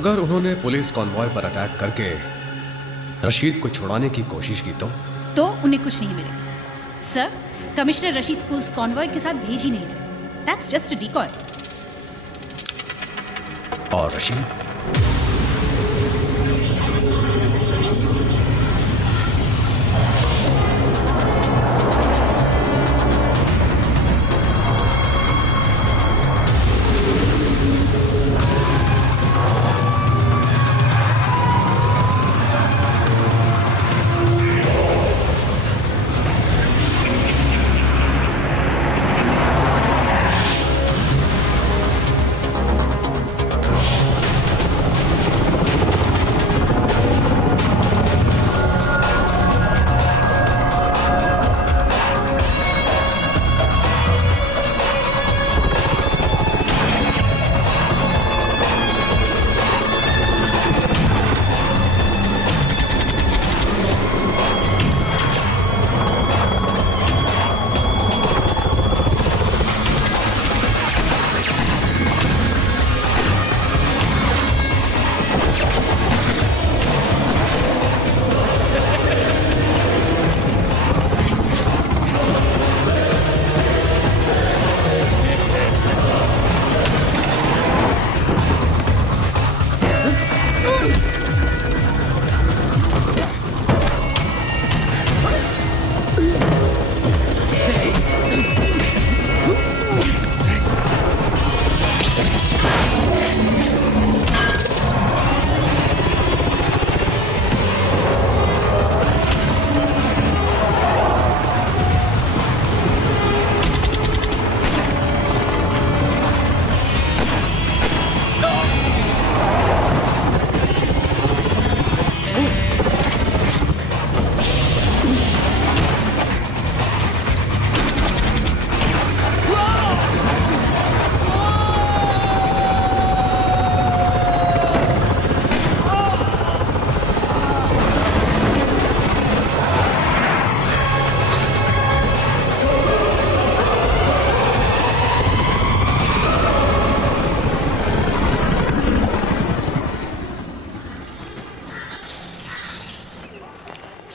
अगर उन्होंने police convoy पर अटैक करके रशीद को छुड़ाने की कोशिश की तो उन्हें कुछ नहीं मिलेगा। सर, कमिश्नर रशीद को उस कॉन्वॉय के साथ भेज ही नहीं रहे। That's just a decoy. और रशीद?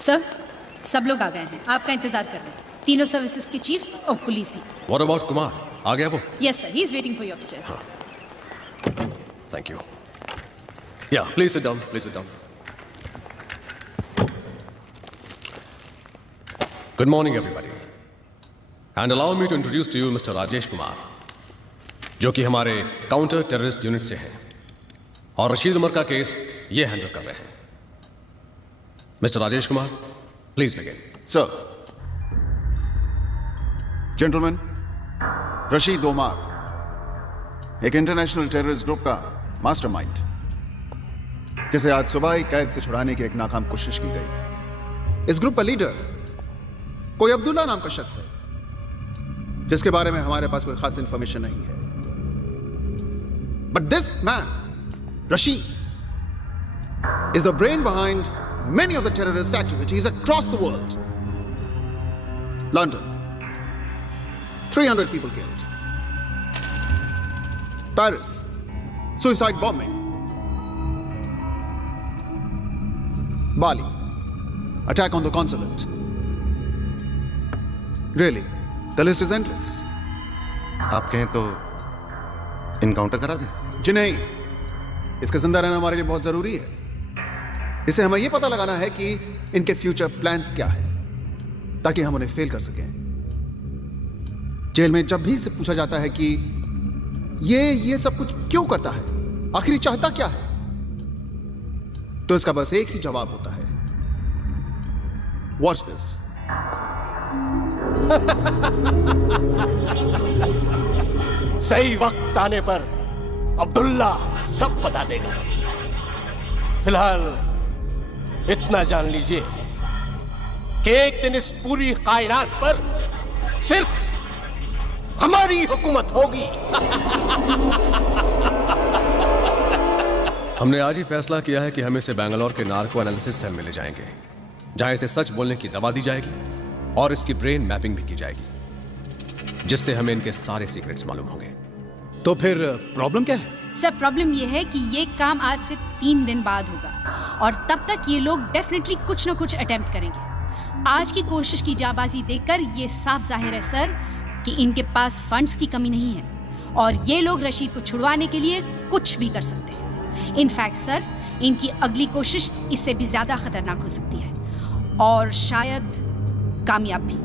सर, सब लोग आ गए हैं। आपका इंतजार कर रहे हैं। तीनों सर्विसेज के चीफ्स और पुलिस भी। What about Kumar? आ गया वो? Yes sir, he is waiting for you upstairs. Thank you. Yeah please sit down, please sit down. Good morning everybody, and allow me to introduce to you mister Rajesh Kumar, जो कि हमारे counter terrorist unit से हैं और रशीद उमर का case ये handle कर रहे हैं। Mister Rajesh Kumar, please begin. Sir, gentleman, Rashid Umar एक इंटरनेशनल टेररिस्ट ग्रुप का मास्टरमाइंड, जिसे आज सुबह ही कैद से छुड़ाने की एक नाकाम कोशिश की गई। इस ग्रुप का लीडर कोई अब्दुल्ला नाम का शख्स है, जिसके बारे में हमारे पास कोई खास इंफॉर्मेशन नहीं है। But this man, Rashid, is the brain behind many of the terrorist activities across the world. London, 300 people killed. Paris, suicide bombing. Bali, attack on the consulate. Really, the list is endless. आप कहें तो encounter करा दें? जी नहीं, इसका जिंदा रहना हमारे लिए बहुत जरूरी है। इसे हमें यह पता लगाना है कि इनके फ्यूचर प्लान्स क्या है, ताकि हम उन्हें फेल कर सकें। जेल में जब भी से पूछा जाता है कि ये सब कुछ क्यों करता है, आखिर चाहता क्या है, तो इसका बस एक ही जवाब होता है, वॉच दिस। सही वक्त आने पर अब्दुल्ला सब बता देगा। फिलहाल इतना जान लीजिए कि एक दिन इस पूरी कायनात पर सिर्फ हमारी हुकूमत होगी। हमने आज ही फैसला किया है कि हम इसे बेंगलोर के नार्को एनालिसिस सेल में ले जाएंगे, जहां इसे सच बोलने की दवा दी जाएगी और इसकी ब्रेन मैपिंग भी की जाएगी, जिससे हमें इनके सारे सीक्रेट्स मालूम होंगे। तो फिर प्रॉब्लम क्या है? सर प्रॉब्लम ये है कि ये काम आज से 3 दिन बाद होगा और तब तक ये लोग डेफिनेटली कुछ ना कुछ अटेम्प्ट करेंगे। आज की कोशिश की जाबाजी देखकर ये साफ जाहिर है सर कि इनके पास फंड्स की कमी नहीं है और ये लोग रशीद को छुड़वाने के लिए कुछ भी कर सकते हैं। इनफैक्ट सर इनकी अगली कोशिश इससे भी ज्यादा खतरनाक हो सकती है और शायद कामयाब भी।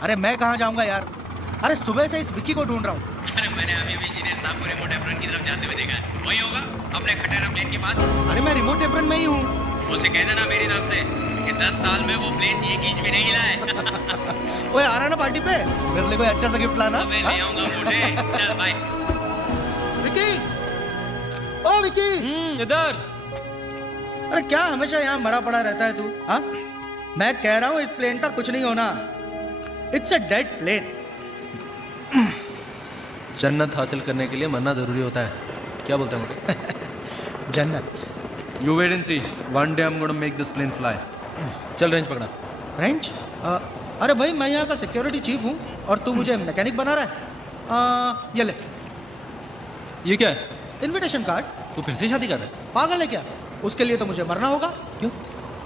अरे मैं कहाँ जाऊंगा यार, अरे सुबह से इस विक्की को ढूंढ रहा हूँ। अरे मैंने अभी भी इंजीनियर साहब को रिमोट एप्रन की तरफ जाते हुए देखा है। वही होगा अपने खटेरा प्लेन के पास। अरे मैं रिमोट एप्रन में ही हूँ। उसे कह देना मेरी तरफ से कि 10 साल में वो प्लेन 1 इंच भी नहीं हिला है। ओए आ रहा ना पार्टी पे, मेरे लिए कोई अच्छा सा गिफ्ट लाना। मैं ले आऊंगा मोटे। चल बाय। विक्की, ओ विक्की, इधर। अरे क्या हमेशा यहाँ मरा पड़ा रहता है तू? हाँ, मैं कह रहा हूँ इस प्लेन का कुछ नहीं होना। It's a dead plane. जन्नत हासिल करने के लिए मरना जरूरी होता है, क्या बोलते हैं मोटे? जन्नत। You wait and see, one day I am gonna make this plane fly. चल रेंज पकड़ा। रेंज? अरे भाई मैं यहाँ का सिक्योरिटी चीफ हूँ और तू मुझे मैकेनिक बना रहा है। ये ले, ये क्या है? Invitation card. तू फिर से शादी कर रहा है? पागल है क्या? उसके लिए तो मुझे मरना होगा। क्यों?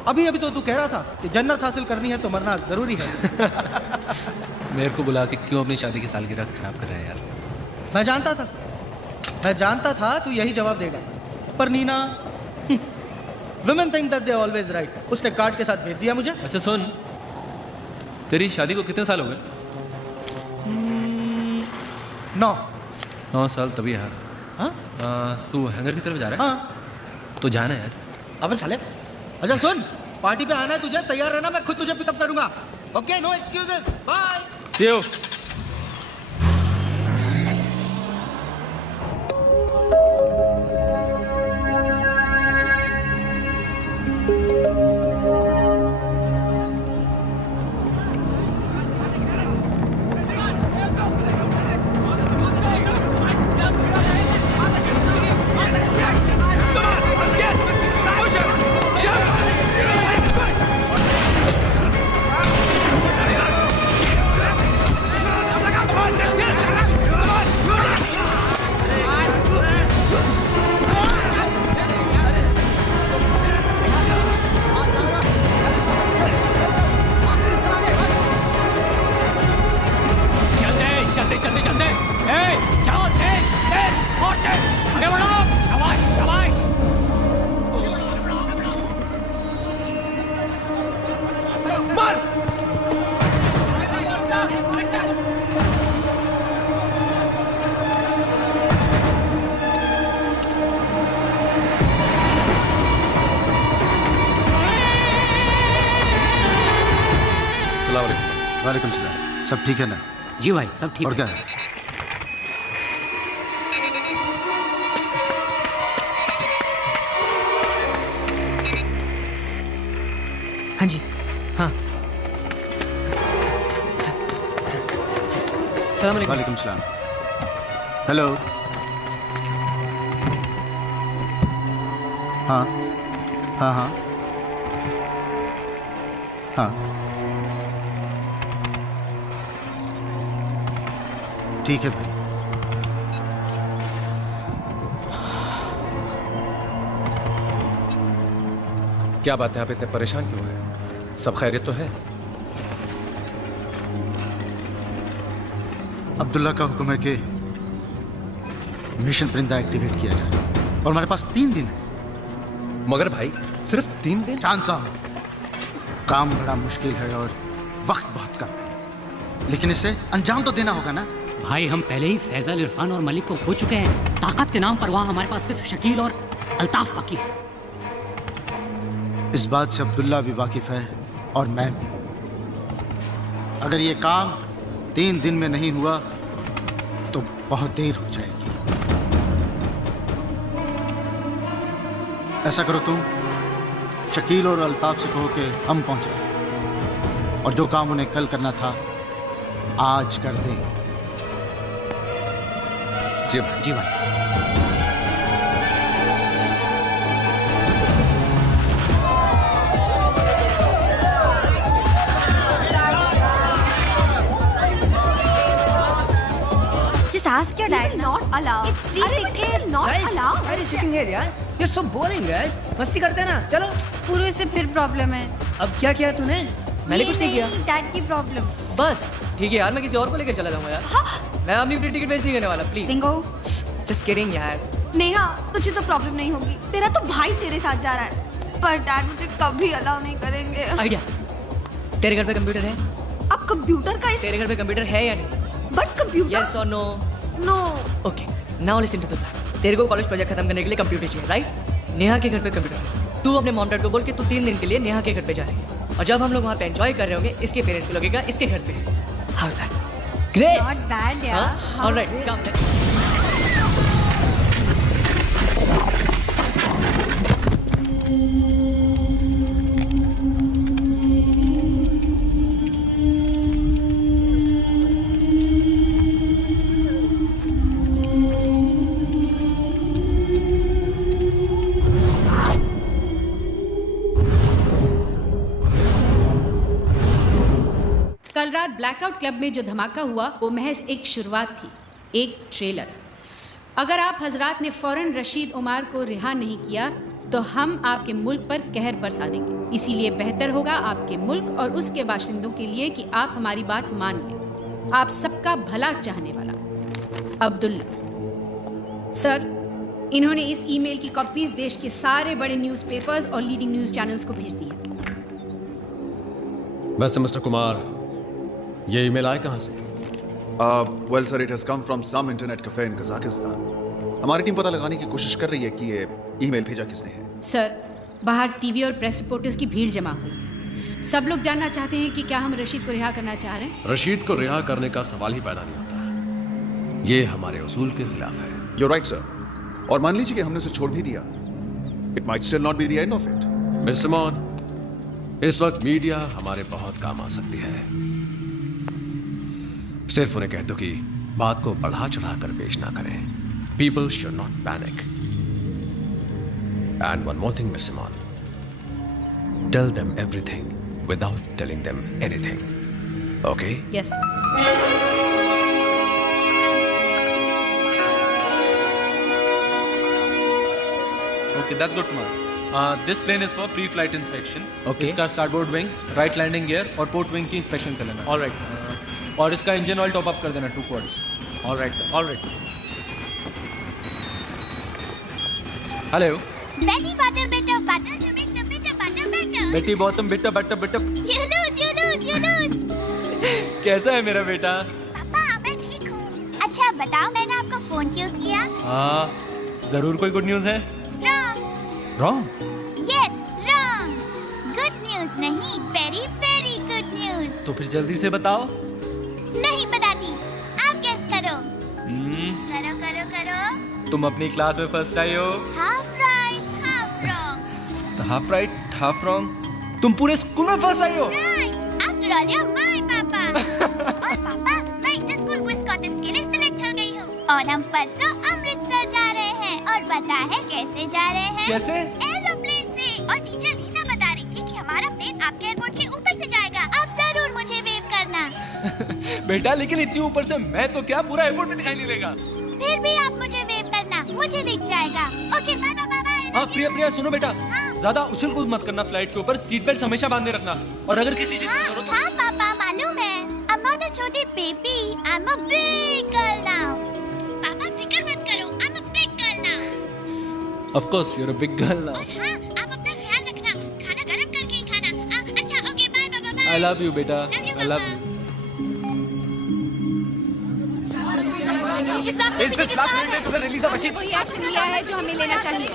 अभी अभी तो तू कह रहा था कि जन्नत हासिल करनी है तो मरना जरूरी है। मेरे को बुला के क्यों अपनी शादी की सालगिरह खराब कर रहा है यार? मैं जानता था तू यही जवाब देगा, पर Nina, women think that they always right। उसने कार्ड के साथ भेज दिया मुझे। अच्छा सुन, तेरी शादी को कितने साल हो गए? 9। 9 साल तभी यार। हाँ तू हैंगर की तरफ जा रहा है? हाँ। तो जाना है यार। अबे साले, अच्छा सुन, पार्टी पे आना है तुझे, तैयार रहना, मैं खुद तुझे पिकअप करूंगा। Okay, no excuses, bye. See you. वालेकुम सलाम। सब ठीक है ना? जी भाई सब ठीक और है। क्या है? हाँ जी, हाँ अस्सलाम वालेकुम। वालेकुम सलाम। हेलो। हाँ हाँ हाँ हाँ, ठीक है भाई। क्या बात है, आप इतने परेशान क्यों हैं? सब खैरियत तो है? अब्दुल्ला का हुक्म है कि मिशन परिंदा एक्टिवेट किया जाए और हमारे पास 3 दिन है। मगर भाई सिर्फ 3 दिन? जानता हूं काम बड़ा मुश्किल है और वक्त बहुत कम है, लेकिन इसे अंजाम तो देना होगा ना। भाई हम पहले ही फैजल, इरफान और मलिक को खो चुके हैं। ताकत के नाम पर वहाँ हमारे पास सिर्फ शकील और अल्ताफ बाकी है। इस बात से अब्दुल्ला भी वाकिफ है और मैं भी। अगर ये काम 3 दिन में नहीं हुआ तो बहुत देर हो जाएगी। ऐसा करो तुम शकील और अल्ताफ से कहो कि हम पहुंच रहे हैं और जो काम उन्हें कल करना था आज कर दें। जी भाई। जी भाई। Just ask your dad. Not allowed. It's free. Not allowed. Why are you sitting here, यार? You're so boring, guys. मस्ती करते हैं ना, चलो। पूर्व से फिर प्रॉब्लम है। अब क्या किया तूने? मैंने कुछ नहीं किया। डैड की प्रॉब्लम। बस ठीक है यार, मैं किसी और को लेकर चला जाऊंगा यार। हाँ? मैं अपनी फ्री टिकट वेस्ट नहीं करने वाला, प्लीज। बिंगो। जस्ट किडिंग यार। नेहा, तुझे तो प्रॉब्लम नहीं होगी। तेरा तो भाई तेरे साथ जा रहा है, पर डैड मुझे कभी अलाउ नहीं करेंगे। आइडिया। तेरे घर पे कंप्यूटर है? अब कंप्यूटर का तेरे घर पे कंप्यूटर है या नहीं? But computer. यस और no? No. Okay, now listen to the plan. तेरे को कॉलेज प्रोजेक्ट खत्म करने के लिए कंप्यूटर चाहिए, राइट? नेहा के घर पे कंप्यूटर है। तू अपने मॉम डैड को बोल के तू 3 दिन के लिए नेहा के घर पे जा रही है, और जब हम लोग वहाँ पे एंजॉय कर रहे होंगे, इसके पेरेंट्स को लगेगा इसके घर पे। How is that? Great. Not bad यार। Alright, come let's. कल रात ब्लैकआउट क्लब में जो धमाका हुआ वो महज एक शुरुआत थी, एक ट्रेलर। अगर आप हजरात ने फौरन रशीद उमर को रिहा नहीं किया तो हम आपके मुल्क पर कहर बरसा देंगे। इसीलिए बेहतर होगा आपके मुल्क और उसके बाशिंदों के लिए कि आप हमारी बात मान लें। आप सबका भला चाहने वाला अब्दुल्ला। सर, इन्होंने इस ईमेल की कॉपीज देश के सारे बड़े न्यूज़पेपर्स और लीडिंग न्यूज़ चैनल्स को भेज दी है। वैसे मिस्टर कुमार, ये ईमेल आए कहाँ से? Well sir, it has come from some internet cafe in Kazakhstan. हमारी टीम पता लगाने की कोशिश कर रही है कि ये ईमेल भेजा किसने है। सर, बाहर टीवी और प्रेस रिपोर्टर्स की भीड़ जमा हुई है। सब लोग जानना चाहते हैं कि क्या हम रशीद को रिहा करना चाह रहे हैं। रशीद को रिहा करने का सवाल ही पैदा नहीं होता। ये हमारे उसूल के खिलाफ है। You right sir. और मान लीजिए कि हमने उसे छोड़ भी दिया, it might still not be the end of it. Mister Mon, इस वक्त मीडिया हमारे बहुत काम आ सकती है। सिर्फ उन्हें कह दो कि बात को बढ़ा चढ़ा कर पेश ना करें। People should not panic. And one more thing mister Mon, tell them everything without telling them anything. Okay? Yes. Okay, that's good, Kumar. This plane is for pre-flight inspection. Okay. इसका starboard wing, right landing gear और port wing की inspection कर लेना. All right, sir. और इसका engine oil top up कर देना 2 quarts. All right, sir. All right. Hello. Betty butter, bit of butter to make the bitter butter better. Betty bought some bitter. You lose. कैसा है मेरा बेटा? पापा, मैं ठीक हूँ। अच्छा बताओ, मैंने आपको फोन क्यों किया? हाँ, जरूर कोई गुड न्यूज़ है? Wrong? Yes, wrong. Good news नहीं, very very good news. तो फिर जल्दी से बताओ. नहीं बताती, आप गेस करो. करो. तुम अपनी क्लास में फर्स्ट आई हो. Half right, half wrong. Half right, half wrong. तुम पूरे स्कूल में फर्स्ट आई हो. Right. After all, you're my papa. और पापा, मैं इंटर पुरपुस कॉन्टेस्ट के लिए सिलेक्ट हो गई हूँ और हम परसों अमृतसर जा रहे हैं। और पता है कैसे जा रहे हैं? कैसे? एरोप्लेन से। और टीचर लीजा बता रही थी कि हमारा प्लेन आपके एयरपोर्ट के ऊपर से जाएगा। आप जरूर मुझे वेव करना। बेटा लेकिन इतनी ऊपर से मैं तो क्या पूरा एयरपोर्ट में दिखाई नहीं देगा। फिर भी आप मुझे वेव करना, मुझे दिख जाएगा। Okay bye bye bye. हाँ प्रिया सुनो बेटा, ज्यादा उछल कूद मत करना फ्लाइट के ऊपर, सीट बेल्ट हमेशा बांधे रखना। और अगर किसी चीज की जरूरत हो। हाँ पापा मालूम है। I'm not a छोटी baby, I'm a big girl now. पापा फिक्र मत करो, I'm a big girl now. Of course you're a big girl now. और हाँ, आप अपना ख्याल रखना, खाना गरम करके ही खाना। अच्छा okay bye bye bye. I love you बेटा, I love you. Is this blast related to the release of Rashid? वही एक्शन लिया है जो हमें लेना चाहिए।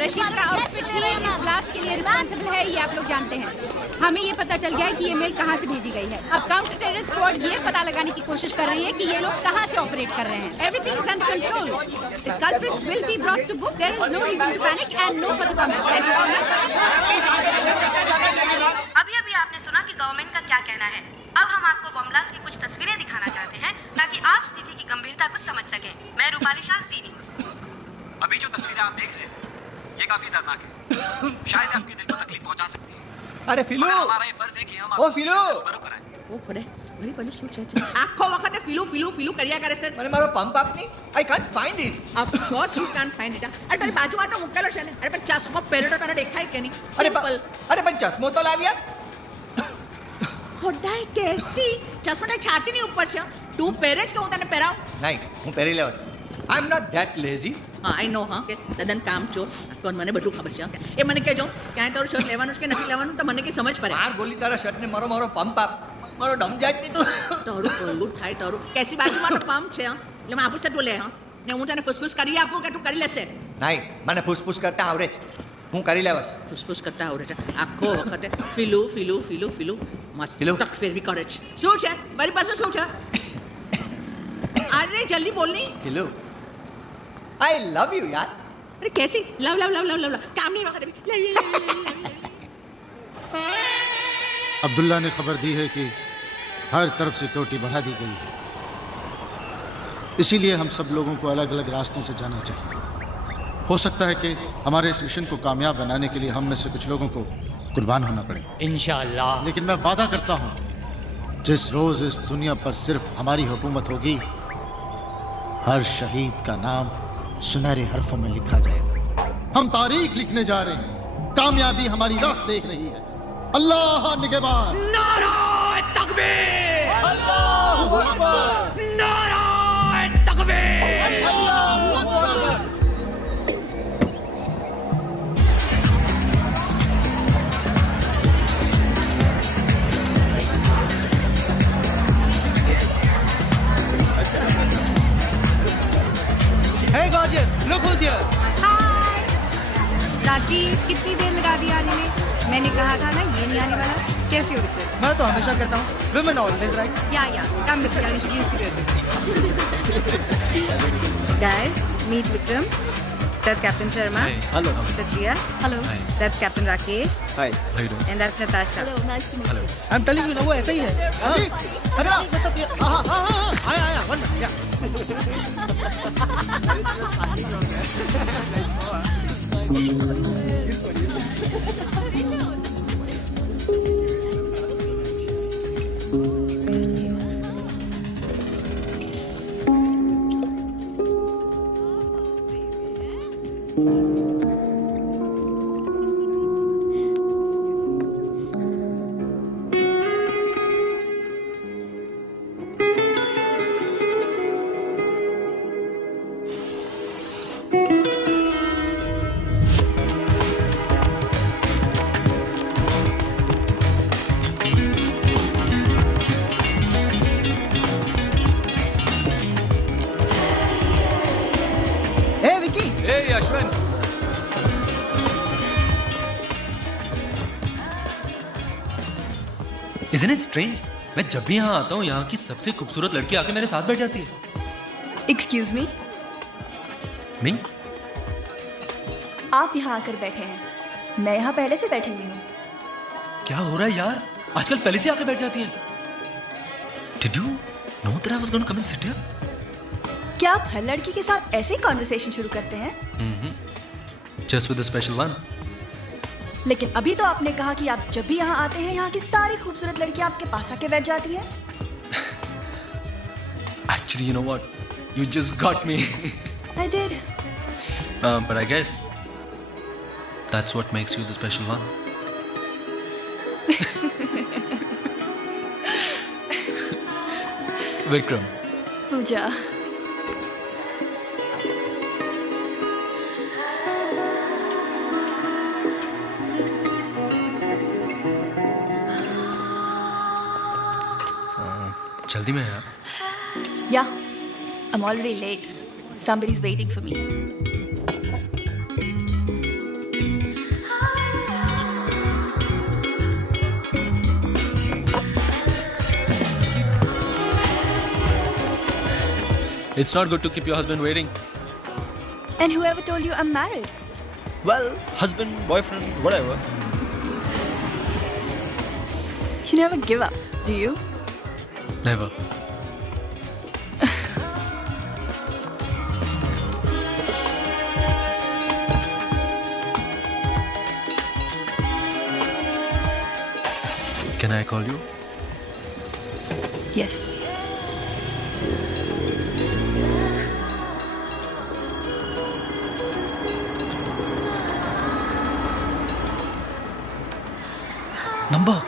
रशीद का आउटफिट ही इस ब्लास्ट के लिए रिस्पांसिबल है, ये आप लोग जानते हैं। हमें ये पता चल गया है कि ये मेल कहाँ से भेजी गई है। अब काउंटर टेररिस्ट स्क्वाड ये पता लगाने की कोशिश कर रही है कि ये लोग कहाँ से ऑपरेट कर रहे हैं। Everything is under control. The culprits will be brought to book. There is no reason to panic and no further comments. अभी आपने सुना कि गवर्नमेंट का क्या कहना है। अब हम आपको बम ब्लास्ट की कुछ तस्वीरें दिखाना चाहते हैं ताकि आप स्थिति की गंभीरता को समझ सकें। मैं रूपाली शाह, ज़ी न्यूज़। अभी जो तस्वीरें आप देख रहे हैं ये काफी दर्दनाक है। शायद आपके दिल को तकलीफ पहुंचा सकती है। अरे फिलू, हमारा ये फर्ज है कि हम ओ फिलू, रूबरू कराएं। ओ खरे वही पड़ी सोच आखो वखत फिलू करिया करे છે મને મારો પંપ આપની I can't find it. Of course you can't find it. અરે તારી બાજુમાં તો મુકેલો છે ને. અરે પણ ચશ્મો પહેરેલો તારે દેખાય કે નહીં? અરે પણ ચશ્મો તો લાવ્યા. ખોડાઈ કેસી ચશ્મા તારી છાતીની ઉપર છે. તું પહેરે છે કે હું તને પહેરાવ? નહીં, હું પહેરી લેવાસ. I'm not that lazy. હા આઈ નો હા કે તદન કામ ચોર પણ મને બધું ખબર છે. એ મને કહેજો ક્યાં તારું શર્ટ લેવાનું છે કે નથી લેવાનું તો મને કે સમજ પડે. માર ગોલી તારા શર્ટને મારો પંપ આપ. મારો ડમ જાય જ નહીં તું. તારું કોલું થાય તારું. કેસી બાજુમાં તો પંપ છે. એટલે હું આપું તું લે હા. ને હું તને ફુસફુસ કરી આપું કે તું કરી લેશે? નહીં, મને ફૂસફૂસ કરતા આવડે છે. હું કરી લેવાસ. ફુસફુસ કરતા આવડે છે. આખો વખતે ફીલું મસ્ત તક ફેરવી કરે છે. શું છે મારી પાસે શું છે? અરે જલ્દી બોલ ની. ફીલુ, I love you यार. अरे कैसी लव काम नहीं वक्त अब्दुल्ला ने खबर दी है कि हर तरफ सिक्योरिटी बढ़ा दी गई है, इसीलिए हम सब लोगों को अलग अलग रास्तों से जाना चाहिए। हो सकता है कि हमारे इस मिशन को कामयाब बनाने के लिए हम में से कुछ लोगों को कुर्बान होना पड़े इंशाअल्लाह। लेकिन मैं वादा करता हूँ जिस रोज इस दुनिया पर सिर्फ हमारी हुकूमत होगी, हर शहीद का नाम सुनहरे हरफों में लिखा जाएगा। हम तारीख लिखने जा रहे हैं, कामयाबी हमारी राह देख रही है। अल्लाह निगहबान। नाराए तकबीर, अल्लाहू अकबर, नाराए तकबीर, Allahu Akbar. Hey gorgeous, look who's here. हाय राजीव, कितनी देर लगा दी आने में? मैंने कहा था ना ये नहीं आने वाला। कैसी हो विक्रम? मैं तो हमेशा कहता हूँ women always right. या come with me, I'll introduce you to everyone. Guys, meet Vikram. That's Captain Sharma. Hello. That's Riya. Hello. That's Captain Rakesh. Hi. How you doing? And that's Natasha. Hello, nice to meet you. I'm telling you ना वो ऐसा ही है. अरे मतलब हाँ आया one या. Hey Ashwin. Isn't it strange? मैं जब भी यहाँ आता हूँ यहाँ की सबसे खूबसूरत लड़की आके मेरे साथ बैठ जाती है। Excuse me? नहीं? आप यहाँ आकर बैठे हैं, मैं यहाँ पहले से बैठी हुई हूँ। क्या हो रहा है यार? आजकल पहले से आके बैठ जाती है। Did you know that I was going to come and sit here? क्या आप हर लड़की के साथ ऐसे ही कॉन्वर्सेशन शुरू करते हैं? Just with a special one. लेकिन अभी तो आपने कहा कि आप जब भी यहाँ आते हैं यहाँ की सारी खूबसूरत लड़कियाँ आपके पास आके बैठ जाती हैं। Actually, you know what? You just got me. I did. But I guess that's what makes you the special one. Vikram. पूजा। जल्दी में यार। Yeah, I'm already late. Somebody's waiting for me. It's not good to keep your husband waiting. And whoever told you I'm married? Well, husband, boyfriend, whatever. You never give up, do you? Never. Can I call you? Yes. Number.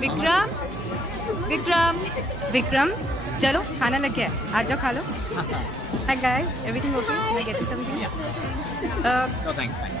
Vikram, Vikram, Vikram, चलो खाना लग गया है, आ जाओ खा लो। Hi guys, everything okay? Can I get you something? No thanks, fine.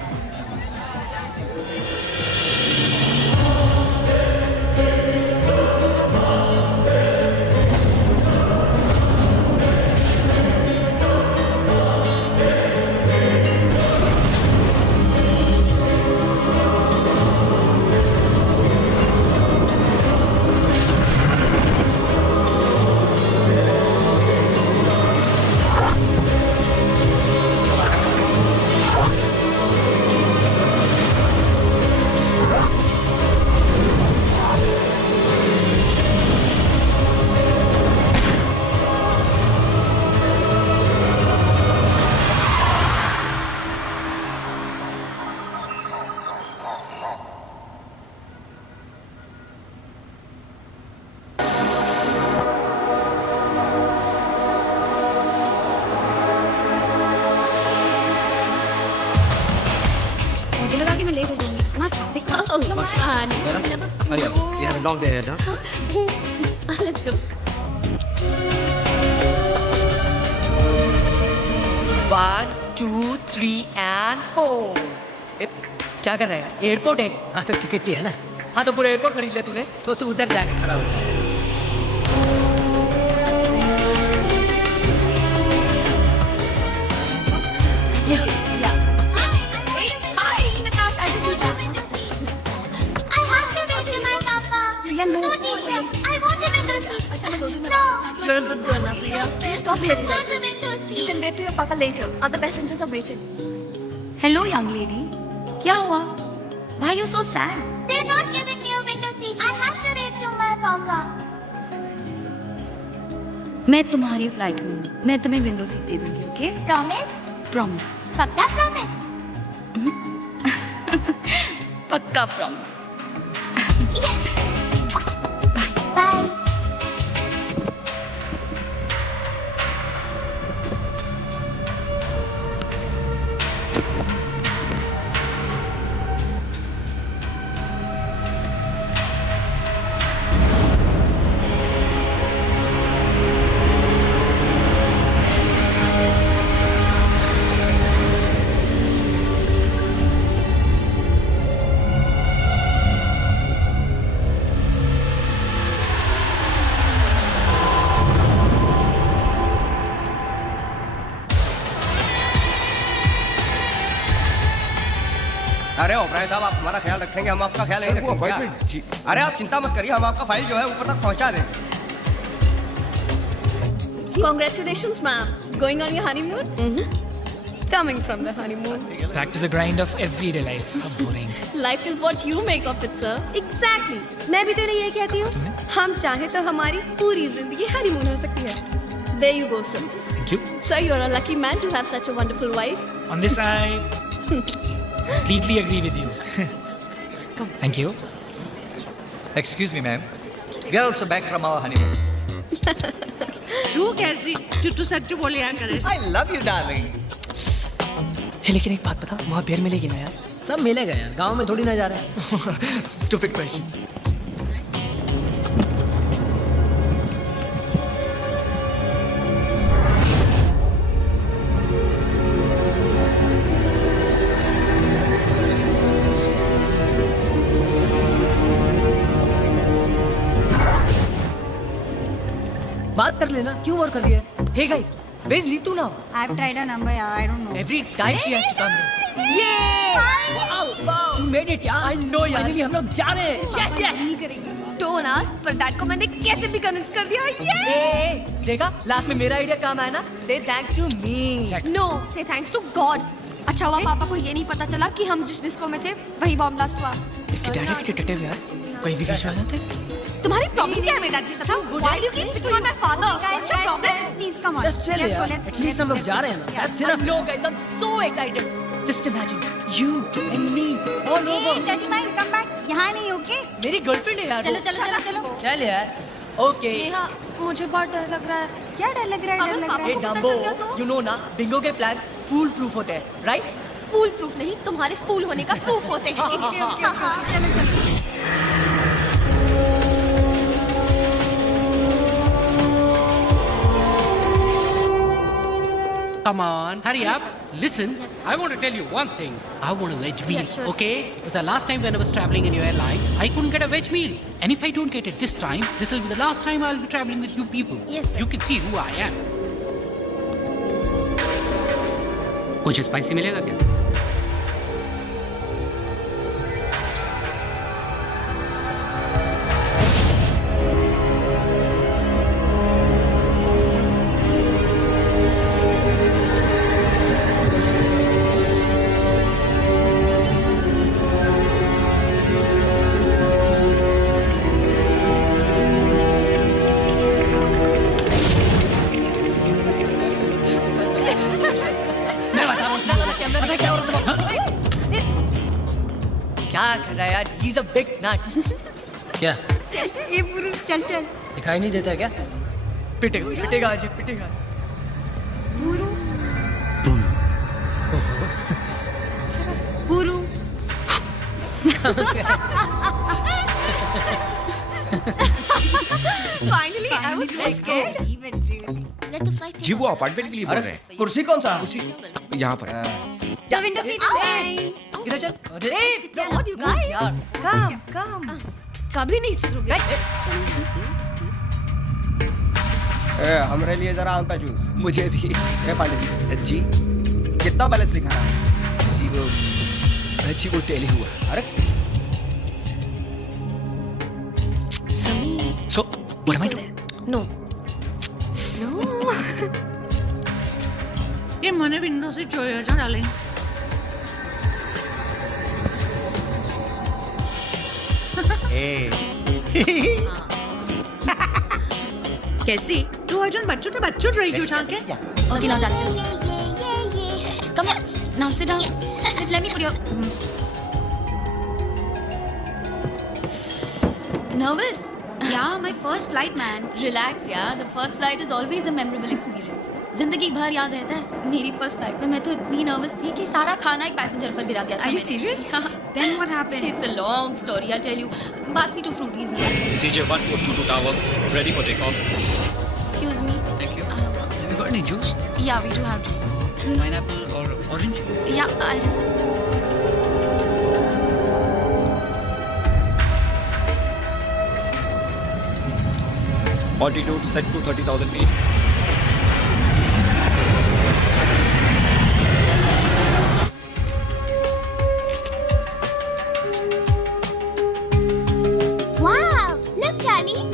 Hurry up. We have a long day ahead, huh? Let's go. 1, 2, 3 and 4. क्या कर रहा है? एयरपोर्ट है। हाँ तो टिकट ही है ना। हाँ तो पूरा एयरपोर्ट खरीद ले तूने। तो तू उधर जाके खड़ा हो जाए। can wait to your papa later. Other passengers are waiting. Hello, young lady. क्या हुआ? Why are you so sad? They're not giving me a window seat. I have to wait to my papa. मैं तुम्हारी flight में हूँ. मैं तुम्हें window seat दे दूँगी, okay? Promise? Promise. पक्का promise? पक्का promise. Bye. अरे ओबराय साहब, आप हमारा ख्याल रखेंगे, हम आपका ख्याल नहीं रखेंगे क्या? अरे आप चिंता मत करिए, हम आपका फाइल जो है ऊपर तक पहुंचा देंगे। Congratulations, ma'am. Going on your honeymoon? Coming from the honeymoon. Back to the grind of everyday life. How boring. Life is what you make of it, sir. Exactly. मैं भी तेरे ये कहती हूँ. हम चाहे तो हमारी पूरी जिंदगी हनीमून हो सकती है. There you go, sir. Thank you. Sir, you're a lucky man to have such a wonderful wife. On this, I completely agree with you. Thank you. Excuse me, ma'am. We are also back from our honeymoon. तू कैसी चुट्टू सच्चू बोले यार करे. I love you, darling. लेकिन एक बात बता, वहाँ बियर मिलेगी ना यार? सब मिलेगा यार, गांव में थोड़ी ना जा रहे हैं. Stupid question. बात कर लेना, क्यों और कर रही है? Hey guys, where's Neetu now? I've tried her number, yeah, I don't know. Every time she has to come. Yeah! Wow! You made it, यार. I know यार. Finally हम लोग जा रहे हैं. Yes, yes. Don't ask, पर dad को मैंने कैसे भी कन्विंस कर दिया. Hey, देखा? लास्ट में मेरा आइडिया काम आया ना? Say thanks to me. No, say thanks to God. अच्छा हुआ पापा को ये नहीं पता चला कि हम जिस डिस्को में थे वही बॉम्ब ब्लास्ट हुआ. इसके डैडी के डिटेक्टिव यार. कोई भी बीच में आ जाते. तुम्हारी प्रॉब्लम क्या है मेरे डैड के साथ? Why do you keep picking on my father? What's your problem? Please come on. Just chill यार. At least हम लोग जा रहे हैं ना. That's enough. No guys, I'm so excited. Just imagine you and me all over. Hey, Daddy Mike, come back. यहाँ नहीं, okay? मेरी गर्लफ्रेंड है यार. चलो चलो चलो चलो. चल यार. Okay. नेहा, मुझे बहुत डर लग रहा है. क्या डर लग रहा है? डर लग रहा Hey है? Dumbo, you know ना, बिंगो के plans fool proof होते हैं, right? फूल प्रूफ नहीं, तुम्हारे फूल होने का प्रूफ होते हैं. चलो चलो. Come on, hurry up. Listen, I want to tell you one thing. I want a veg meal, okay? Because the last time when I was traveling in your airline, I couldn't get a veg meal. And if I don't get it this time, this will be the last time I'll be traveling with you people. Yes, sir. You can see who I am. कुछ spicy मिलेगा क्या? क्या कर रहा है यार? He's a big nut. क्या? ये पुरुष चल चल. दिखाई नहीं देता क्या? पिटेगा, पिटेगा आज, पिटेगा. पुरु. Finally, I was so scared. जी वो अपार्टमेंट के लिए बोल रहे हैं. कुर्सी कौन सा? यहाँ पर. The window seat is fine. इधर चल. Hey, what you guys? Come. कभी नहीं सुधरोगे. हमारे लिए जरा आम का जूस. मुझे भी. पांडे जी. कितना बैलेंस लिखा है? जी वो अच्छी वो टेली हुआ. अरे समी. So, what am I doing? No. No. ये मने विंडो से जोया जो डालें. कैसी? तू अर्जुन बच्चों तो बच्चों रही क्यों उठा के? Okay, now that's it. Come on, now sit down. Sit, let me put your. Nervous? Yeah, my first flight, man. Relax, yeah. The first flight is always a memorable experience. जिंदगी भर याद रहता है. मेरी फर्स्ट फ्लाइट में मैं तो इतनी नर्वस थी कि सारा खाना एक पैसेंजर पर गिरा दिया था. Are you serious? Then what happened? It's a long story. I'll tell you. Pass me 2 fruities now. CJ 1422 tower, ready for takeoff. Excuse me. Thank you. Have you got any juice? Yeah, we do have juice. Pineapple or orange? Yeah, I'll just. Altitude set to 30,000 feet. Wow! Look, Charlie.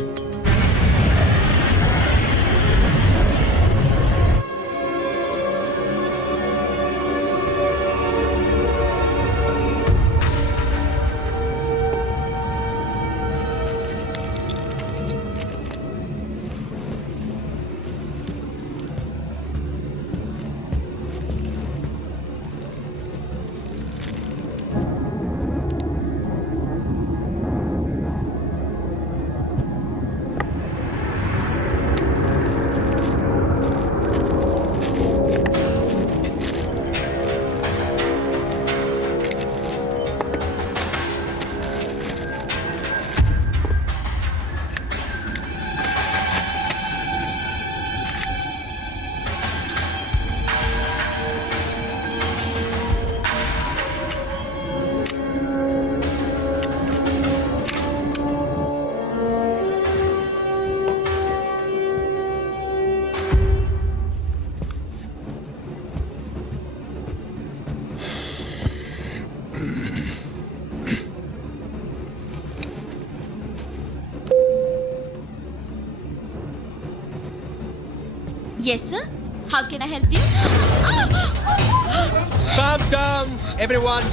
Yes, sir. How can I help you? Calm down, everyone.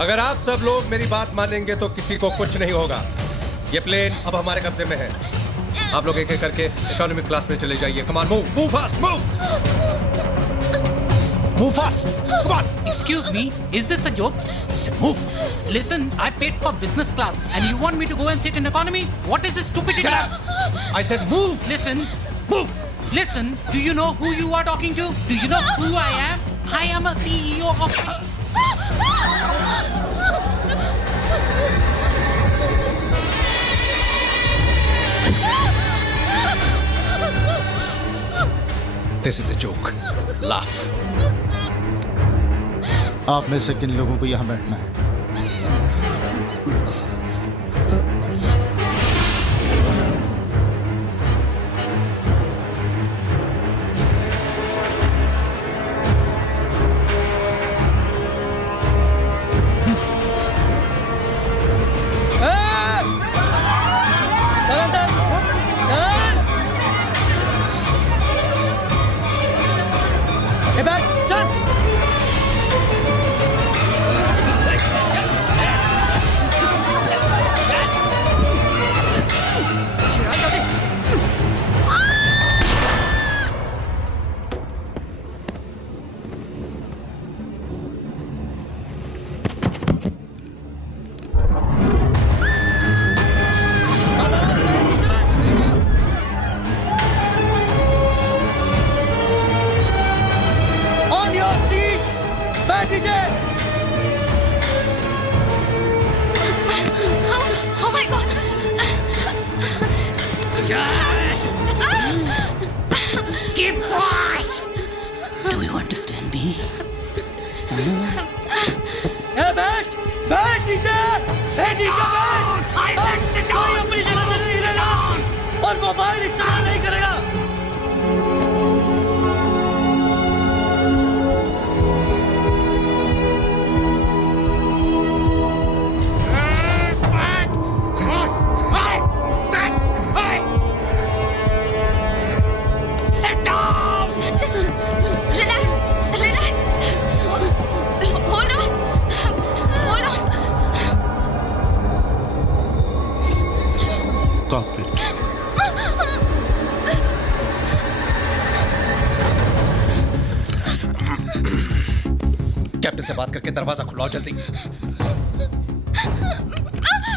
अगर आप सब लोग मेरी बात मानेंगे तो किसी को कुछ नहीं होगा। ये प्लेन अब हमारे कब्जे में है। आप लोग एक एक करके इकोनॉमिक क्लास में चले जाइए। Come on, move fast, move fast. Come on. Excuse me, is this a joke? I said move. Listen, I paid for business class and you want me to go and sit in economy? What is this stupidity? Shut up. I said move. Listen. Move. Listen, do you know who you are talking to? Do you know who I am? I am a CEO of... This is a joke. Laugh. आप में से किन लोगों को यहाँ बैठना है? Oh my God! Keep quiet! Do you understand me? बैठ बैठ नीचे बैठ I said sit down! अपनी जगह से नहीं रहेगा और मोबाइल इस्तेमाल नहीं करेगा। Sit down! Just relax. Hold on. Cockpit. Captain से बात करके दरवाजा खुलवाओ जल्दी।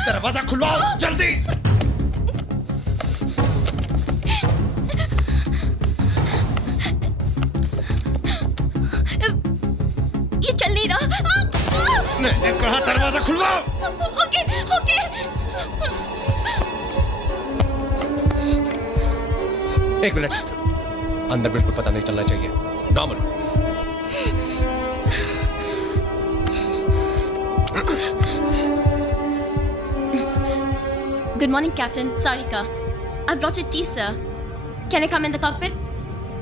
दरवाजा खुलवाओ जल्दी। ये चल नहीं रहा। मैंने कहा दरवाजा खुलवाओ। ओके। एक मिनट, अंदर बिल्कुल पता नहीं चलना चाहिए। Normal. Good morning, Captain. Sarika. I've brought your tea, sir. Can I come in the cockpit?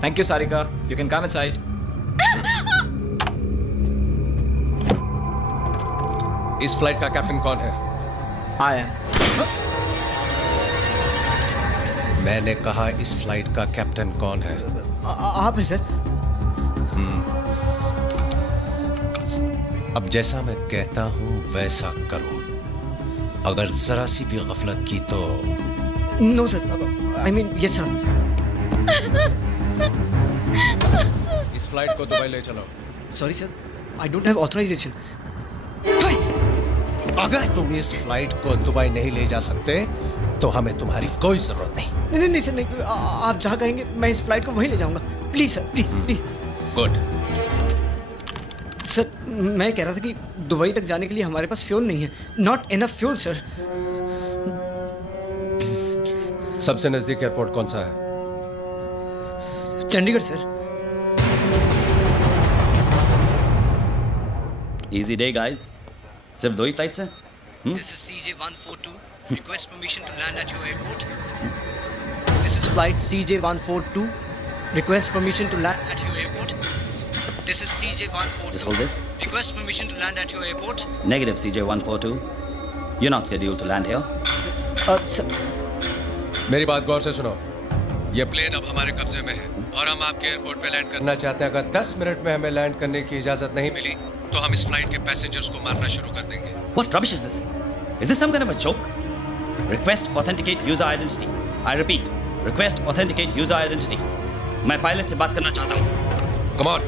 Thank you, Sarika. You can come inside. इस फ्लाइट का कैप्टन कौन है? I am. मैंने कहा इस फ्लाइट का कैप्टन कौन है? आप हैं सर। अब जैसा मैं कहता हूं वैसा करो। अगर जरा सी भी गफलत की तो no sir, I mean yes sir. इस फ्लाइट को दुबई ले चलो। Sorry sir, I don't have authorisation. अगर तुम इस फ्लाइट को दुबई नहीं ले जा सकते तो हमें तुम्हारी कोई जरूरत नहीं। नहीं सर, नहीं। आप जहाँ कहेंगे मैं इस फ्लाइट को वहीं ले जाऊंगा। Please sir, please. Good. Sir, मैं कह रहा था कि दुबई तक जाने के लिए हमारे पास फ्यूल नहीं है। Not enough fuel sir. सबसे नजदीक एयरपोर्ट कौन सा है? Chandigarh sir. Easy day, guys. सिर्फ 2 ही फ्लाइट्स हैं? This is CJ142. Request permission to land at your airport. This is flight CJ142. Request permission to land at your airport. This is CJ142. Just hold this. Request permission to land at your airport. Negative, CJ142. You're not scheduled to land here. Sir, मेरी बात गौर से सुनो। ये plane अब हमारे कब्जे में है और हम आपके एयरपोर्ट पे लैंड करना चाहते हैं। अगर 10 मिनट में हमें लैंड करने की इजाजत नहीं मिली तो हम इस फ्लाइट के पैसेंजर्स को मारना शुरू कर देंगे। What rubbish is this? Is this some kind of a joke? Request authenticate user identity. I repeat, request authenticate user identity. मैं पायलट से बात करना चाहता हूँ। Come on,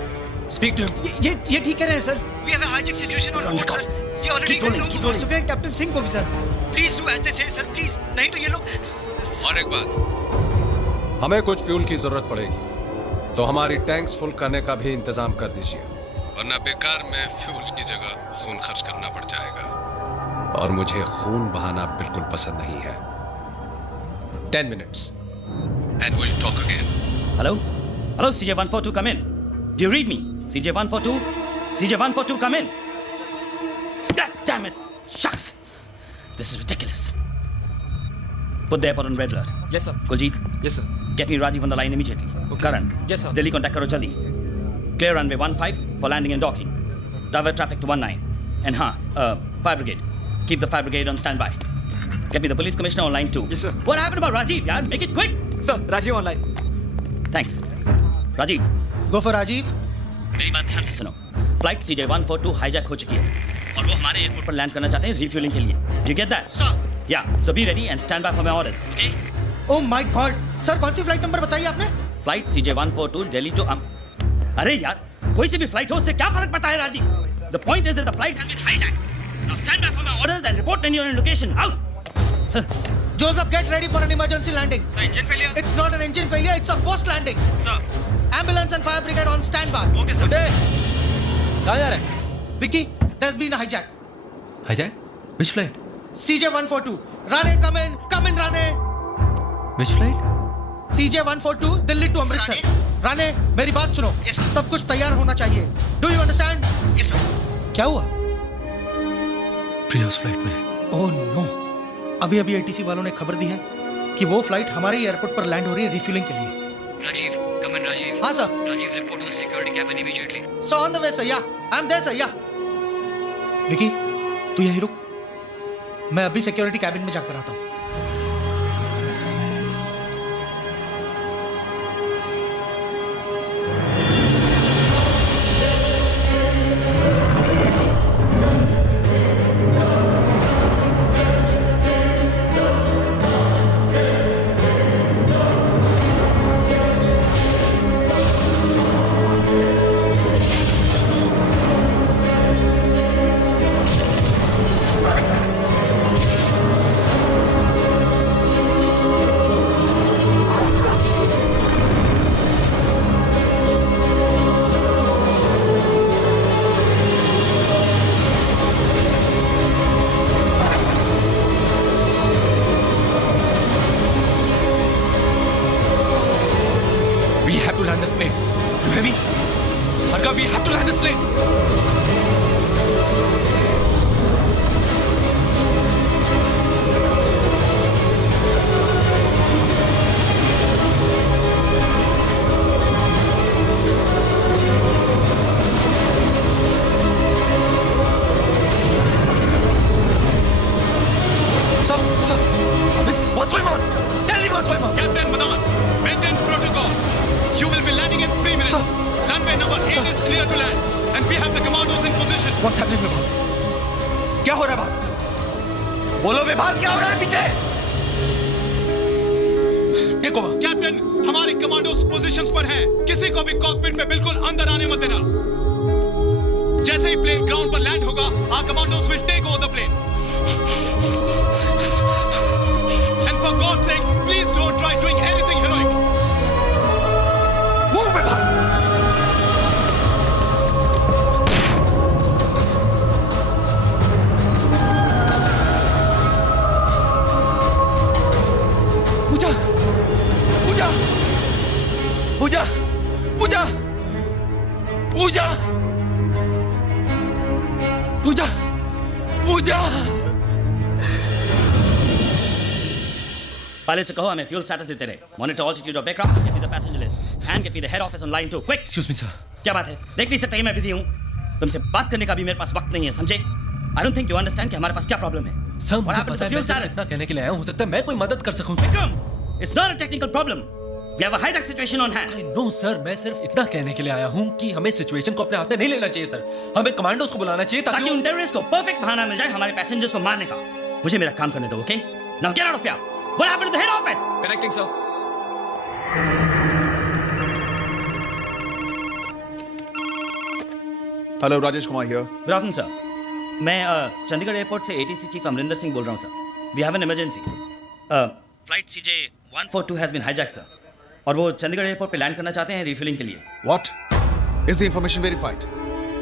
speak to him. ये ठीक कह रहे हैं sir. We have a hijack situation on board, sir. ये ऑलरेडी हो चुके हैं कैप्टन सिंह को भी sir. Please do as they say, sir. Please, नहीं तो ये लोग। और एक बात, हमें कुछ फ्यूल की जरूरत पड़ेगी तो हमारी टैंक्स फुल करने का भी इंतजाम कर दीजिए, वरना बेकार में फ्यूल की जगह खून खर्च करना पड़ जाएगा और मुझे खून बहाना बिल्कुल पसंद नहीं है। 10 minutes and we'll talk again. Hello? Hello, CJ142, come in. Do you read me? CJ142? CJ142, come in. God damn it! Shucks! This is ridiculous. Put the airport on red alert. Yes, sir. Kuljit? Yes, sir. Get me Rajiv on the line immediately. Okay. Karan? Yes, sir. Delhi contact karo jaldi. Clear runway 15 for landing and docking. Divert traffic to 19. And fire brigade. Keep the fire brigade on standby. Get me the police commissioner on line 2. Yes, sir. What happened about Rajiv, yaar? Make it quick! Sir, Rajiv online. Thanks. Rajiv. Go for Rajiv. मेरी बात ध्यान से सुनो। Flight CJ142 hijack हो चुकी है और वो हमारे एयरपोर्ट पर लैंड करना चाहते हैं रिफ्यूलिंग के लिए। Do you get that? Sir. Yeah. So be ready and stand by for my orders. Okay? Oh my God. Sir कौन सी फ्लाइट नंबर बताई आपने? फ्लाइट CJ142 दिल्ली टू अरे यार, कोई सी भी फ्लाइट हो उससे क्या फर्क पड़ता है Rajiv? The point is that the flight has been hijacked. Now stand by for my orders and report when you're in location. Out. Joseph, get ready for an emergency landing. Sir, engine failure? It's not an engine failure, it's a forced landing. Sir. Ambulance and fire brigade on standby. Okay, sir. कहाँ जा रहे हैं? Vicky, there's been a hijack. Hijack? Which flight? CJ142. Rane, come in, Rane. Which flight? CJ142 Delhi to Amritsar. Rane, मेरी बात सुनो। yes, सब कुछ तैयार होना चाहिए। Do you understand? Yes, sir. क्या हुआ? प्रिया उस फ्लाइट में। Oh no. अभी ATC वालों ने खबर दी है कि वो फ्लाइट हमारे एयरपोर्ट पर लैंड हो रही है रिफ्यूलिंग के लिए। Rajiv, come in, Rajiv. हाँ sir. Rajiv, report to the security cabin immediately. So on the way, sir. Yeah, I'm there, sir. Yeah. Vicky, तू यहीं रुक। मैं अभी सिक्योरिटी कैबिन में जाकर आता हूँ। This plane. You hear me? Harka, we have to land this plane. Sir, what's going on? Tell me what's going on. Captain Madan, maintain protocol. You will be landing in 3 minutes. Sir. Runway number 8 is clear to land, and we have the commandos in position. What's happening, Vibhav? क्या हो रहा है बात? बोलो विभाग, क्या हो रहा है पीछे? देखो कैप्टन, हमारे कमांडोस पोजीशंस पर हैं। किसी को भी कॉकपिट में बिल्कुल अंदर आने मत देना। जैसे ही प्लेन ग्राउंड पर लैंड होगा, our commandos will take over the plane. And for God's sake, please don't try doing anything heroic. Move, Vibhav! Puja! Puja! Puja! Puja! Puja! Puja! Puja! Pilot से कहो हमें fuel status देते रहे. Monitor altitude of aircraft, get me the passenger list, and get me the head office on line 2. Quick! Excuse me, sir. क्या बात है? देख नहीं सकते मैं बिजी हूँ. तुमसे बात करने का भी मेरे पास वक्त नहीं है, समझे? I don't think you understand कि हमारे पास क्या प्रॉब्लम है. सर, मुझे पता है मैं सिर्फ इतना कहने के लिए आया हूँ. हो सकता है मैं कोई मदद कर सकूँ. Vikram, It's not a technical problem. We have a hijack situation on hand. No sir, मैं सिर्फ इतना कहने के लिए आया हूँ कि हमें सिचुएशन को अपने हाथ में नहीं लेना चाहिए सर. हमें कमांडोज को बुलाना चाहिए ताकि उन टेररिस्ट को परफेक्ट बहाना मिल जाए हमारे पैसेंजर्स को मारने का. मुझे मेरा काम करने दो, okay? Now get out of here. What happened to the head office? Connecting, sir. Hello, Rajesh Kumar here. Good afternoon sir. मैं चंडीगढ़ एयरपोर्ट से एटीसी चीफ अमरिंदर सिंह बोल रहा हूँ sir. We have an emergency. Flight CJ142 has been hijack sir. और वो Chandigarh airport पे land करना चाहते हैं रिफ्यूलिंग के लिए. What? Is the information verified?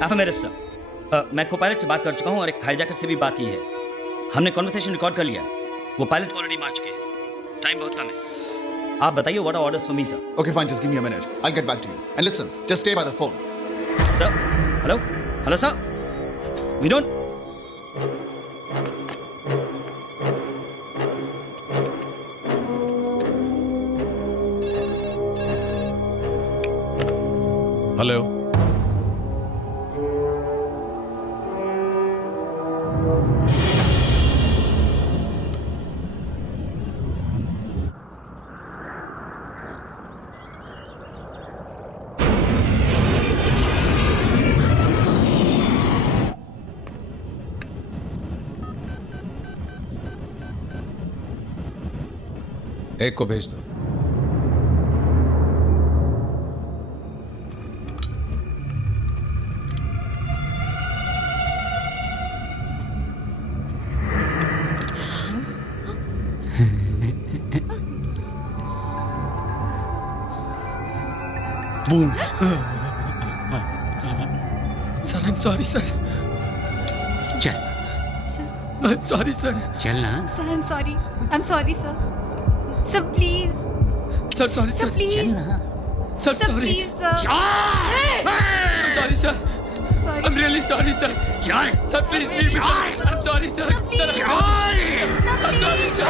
Affirmative sir. मैं को पायलट से बात कर चुका हूँ और एक हाईजैकर से भी बात की है. हमने कॉन्वर्सेशन रिकॉर्ड कर लिया. वो पायलट ऑलरेडी मार चुके हैं. टाइम बहुत कम है. आप बताइए what are orders for me sir. Okay, fine, just give me a minute. I'll get back to you. And listen, just stay by the phone. Sir, hello? Hello, sir? We don't... hello. एक को भेज दो. Boom. Sir, I'm sorry, sir. चल. I'm sorry, sir. चल ना. Sir, I'm sorry. I'm sorry, sir. Sir, please. Sir, sorry, sir. please. चल ना. Sir, Sir, sorry. please, sir. I'm sorry, sir. Sorry. I'm really sorry, sir. चल. Sir, please leave me, sir. I'm sorry, sir. please. I'm sorry, sir.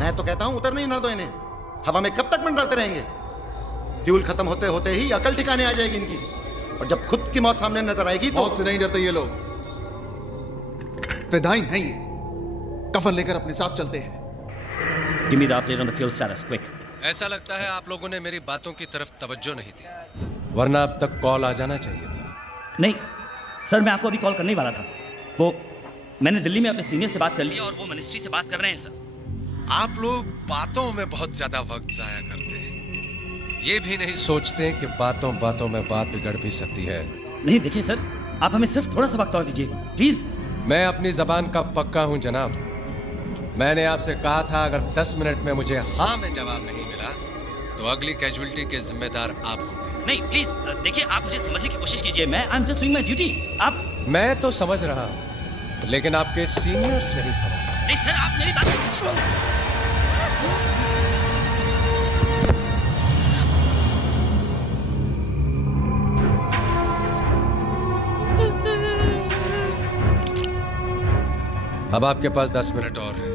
मैं तो कहता हूं उतरने ही ना दो इन्हें. हवा में कब तक मंडराते रहेंगे? फ्यूल खत्म होते होते ही अकल ठिकाने आ जाएगी इनकी. और जब खुद की मौत सामने नजर आएगी तो... मौत से नहीं डरते ये लोग. फिदाइन हैं ये. कफन लेकर अपने साथ चलते हैं. Give me the update on the fuel status, quick. ऐसा लगता है आप लोगों ने मेरी बातों की तरफ तवज्जो नहीं दी, वरना अब तक कॉल आ जाना चाहिए था. नहीं सर, मैं आपको अभी कॉल करने ही वाला था. वो मैंने दिल्ली में अपने सीनियर से बात कर ली और वो मिनिस्ट्री से बात कर रहे हैं सर. आप लोग बातों में बहुत ज्यादा वक्त जाया करते हैं. ये भी नहीं सोचते कि बातों बातों में बात बिगड़ भी सकती है. नहीं देखिए सर, आप हमें सिर्फ थोड़ा सा वक्त और दीजिए प्लीज. मैं अपनी जबान का पक्का हूं जनाब. मैंने आपसे कहा था अगर 10 मिनट में मुझे हाँ में जवाब नहीं मिला तो अगली कैजुअलिटी के जिम्मेदार आप होंगे. नहीं प्लीज देखिए, आप मुझे समझने की कोशिश कीजिए. मैं I am just doing my duty. आप... मैं तो समझ रहा हूं, लेकिन आपके सीनियर्स नहीं समझ रहे. नहीं सर, आप मेरी बात सुनिए. अब आपके पास 10 मिनट और है.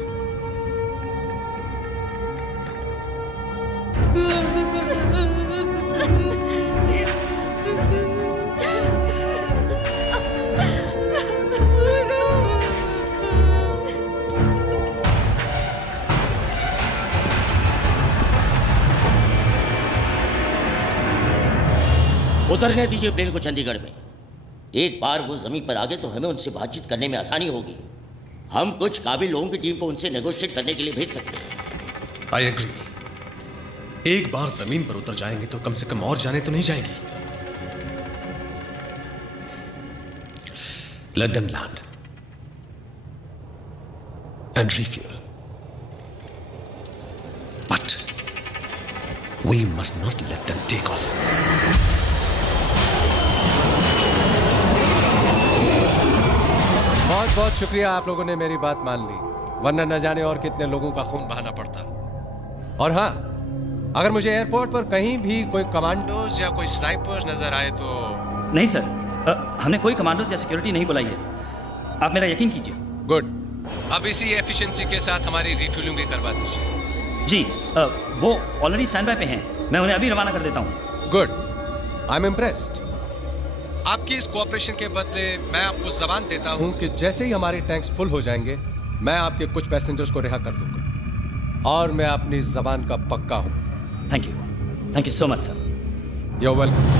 उतरने दीजिए प्लेन को चंडीगढ़ में. एक बार वो जमीन पर आ गए तो हमें उनसे बातचीत करने में आसानी होगी. हम कुछ काबिल लोगों की टीम को उनसे नेगोशिएट करने के लिए भेज सकते हैं. I agree. एक बार जमीन पर उतर जाएंगे तो कम से कम और जाने तो नहीं जाएंगी. Let them land and refuel. But we must not let them take off. बहुत बहुत शुक्रिया, आप लोगों ने मेरी बात मान ली, वरना न जाने और कितने लोगों का खून बहाना पड़ता. और हाँ, अगर मुझे एयरपोर्ट पर कहीं भी कोई कमांडोज या कोई स्नाइपर्स नजर आए तो... नहीं सर, हमने कोई कमांडोज या सिक्योरिटी नहीं बुलाई है. आप मेरा यकीन कीजिए. गुड. अब इसी एफिशिएंसी के साथ हमारी रिफ्यूलिंग भी करवा दीजिए. जी, वो ऑलरेडी स्टैंड बाय पे हैं. मैं उन्हें अभी रवाना कर देता हूँ. गुड. I am impressed. आपकी इस कोऑपरेशन के बदले मैं आपको जबान देता हूं कि जैसे ही हमारे टैंक्स फुल हो जाएंगे मैं आपके कुछ पैसेंजर्स को रिहा कर दूंगा और मैं अपनी जबान का पक्का हूं। Thank you so much sir. You welcome.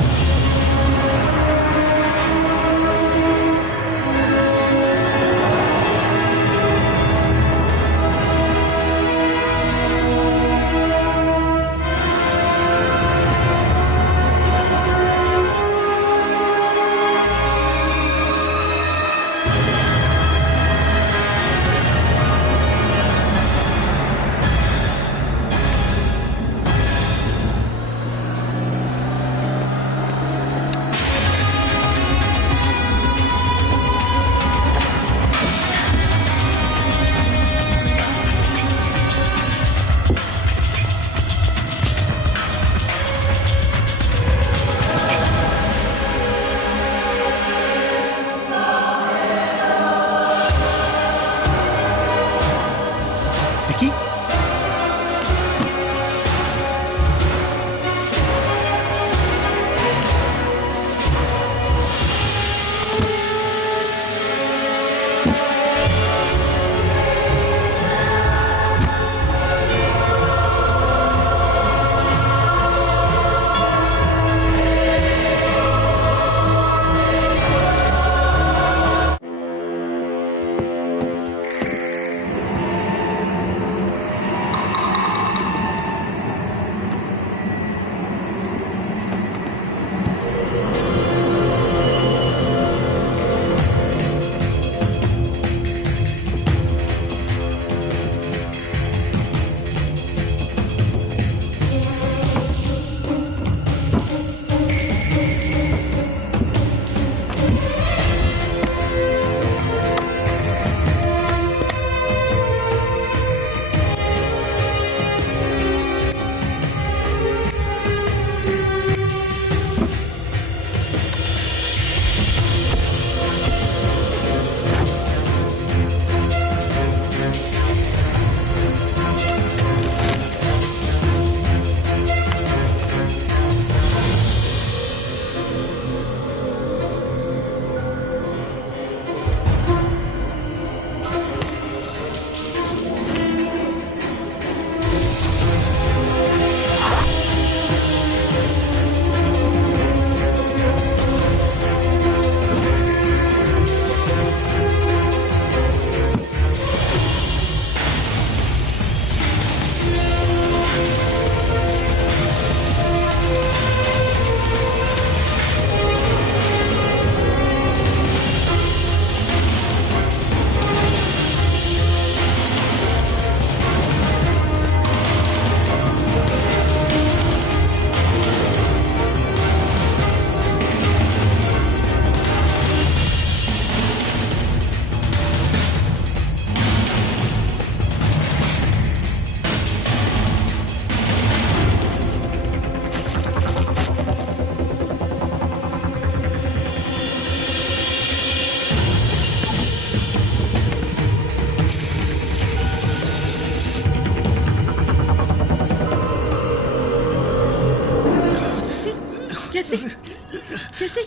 कैसे?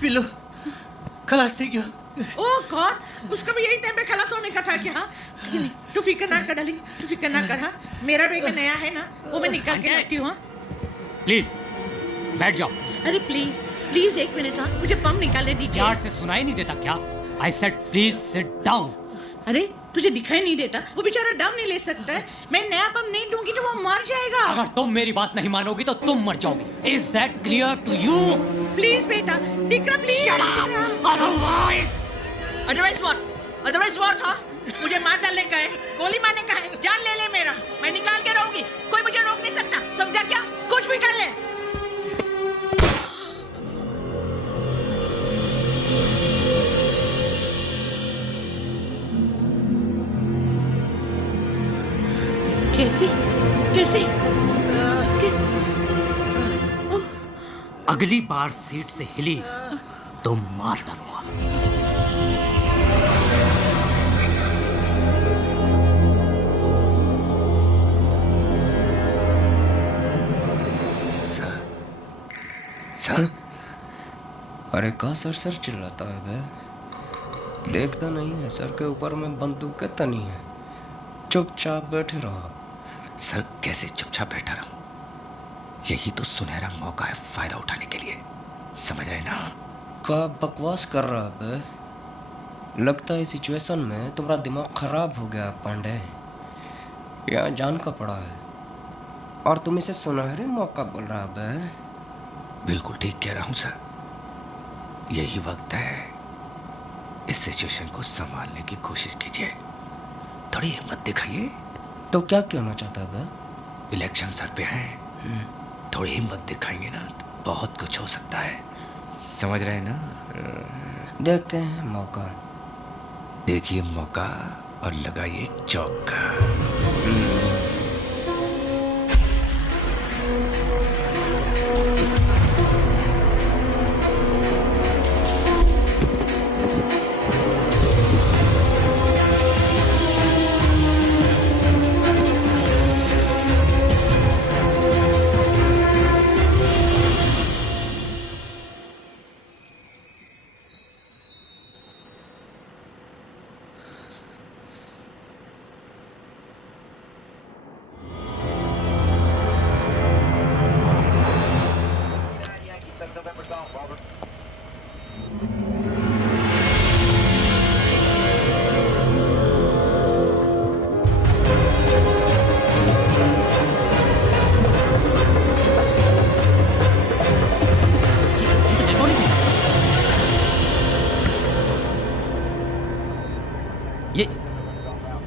पिलो खलास हो गया। ओह गॉड, उसका भी यही टाइम पे खलास होने का था क्या? हाँ, तू फिक्र ना कर डार्लिंग, तू फिक्र ना कर। हाँ, मेरा बेग नया है ना, वो मैं निकाल के रखती हूँ। प्लीज बैठ जाओ। अरे प्लीज प्लीज एक मिनट, हाँ मुझे पंप निकालने दीजिए। यार से सुनाई नहीं देता क्या? I said please sit down. अरे तुझे दिखाई नहीं देता? वो बेचारा दम नहीं ले सकता है। मैं नया पंप नहीं दूंगी तो वो मर जाएगा। अगर तुम मेरी बात नहीं मानोगी तो तुम मर जाओगी। Is that clear to you? Please बेटा, डिक्रा please. Otherwise what? Otherwise what? हाँ, मुझे मार डालने का है, गोली मारने का है, जान ले ले मेरा, मैं निकाल के रहूंगी, कोई मुझे रोक नहीं सकता, समझा क्या? कुछ भी कर ले। कैसे? कैसे? अगली बार सीट से हिली तो मार डालूंगा। सर अरे का सर सर चिल्लाता है बे? देखता नहीं है सर के ऊपर में बंदूक के तनी है। चुपचाप बैठे रहो। सर कैसे चुपचाप बैठा रहा? यही तो सुनहरा मौका है फायदा उठाने के लिए, समझ रहे ना? का बकवास कर रहा है बे? लगता है सिचुएशन में तुम्हारा दिमाग खराब हो गया पांडे। यहाँ जान का पड़ा है और तुम इसे सुनहरे मौका बोल रहा है बे? बिल्कुल ठीक कह रहा हूँ सर। यही वक्त है, इस सिचुएशन को संभालने की कोशिश कीजिए, थोड़ी हिम्मत दिखाइए। तो क्या कहना चाहता है बे? इलेक्शन सर पे है, थोड़ी हिम्मत दिखाएंगे ना तो बहुत कुछ हो सकता है, समझ रहे हैं ना? देखते हैं मौका। देखिए मौका और लगाइए चौका।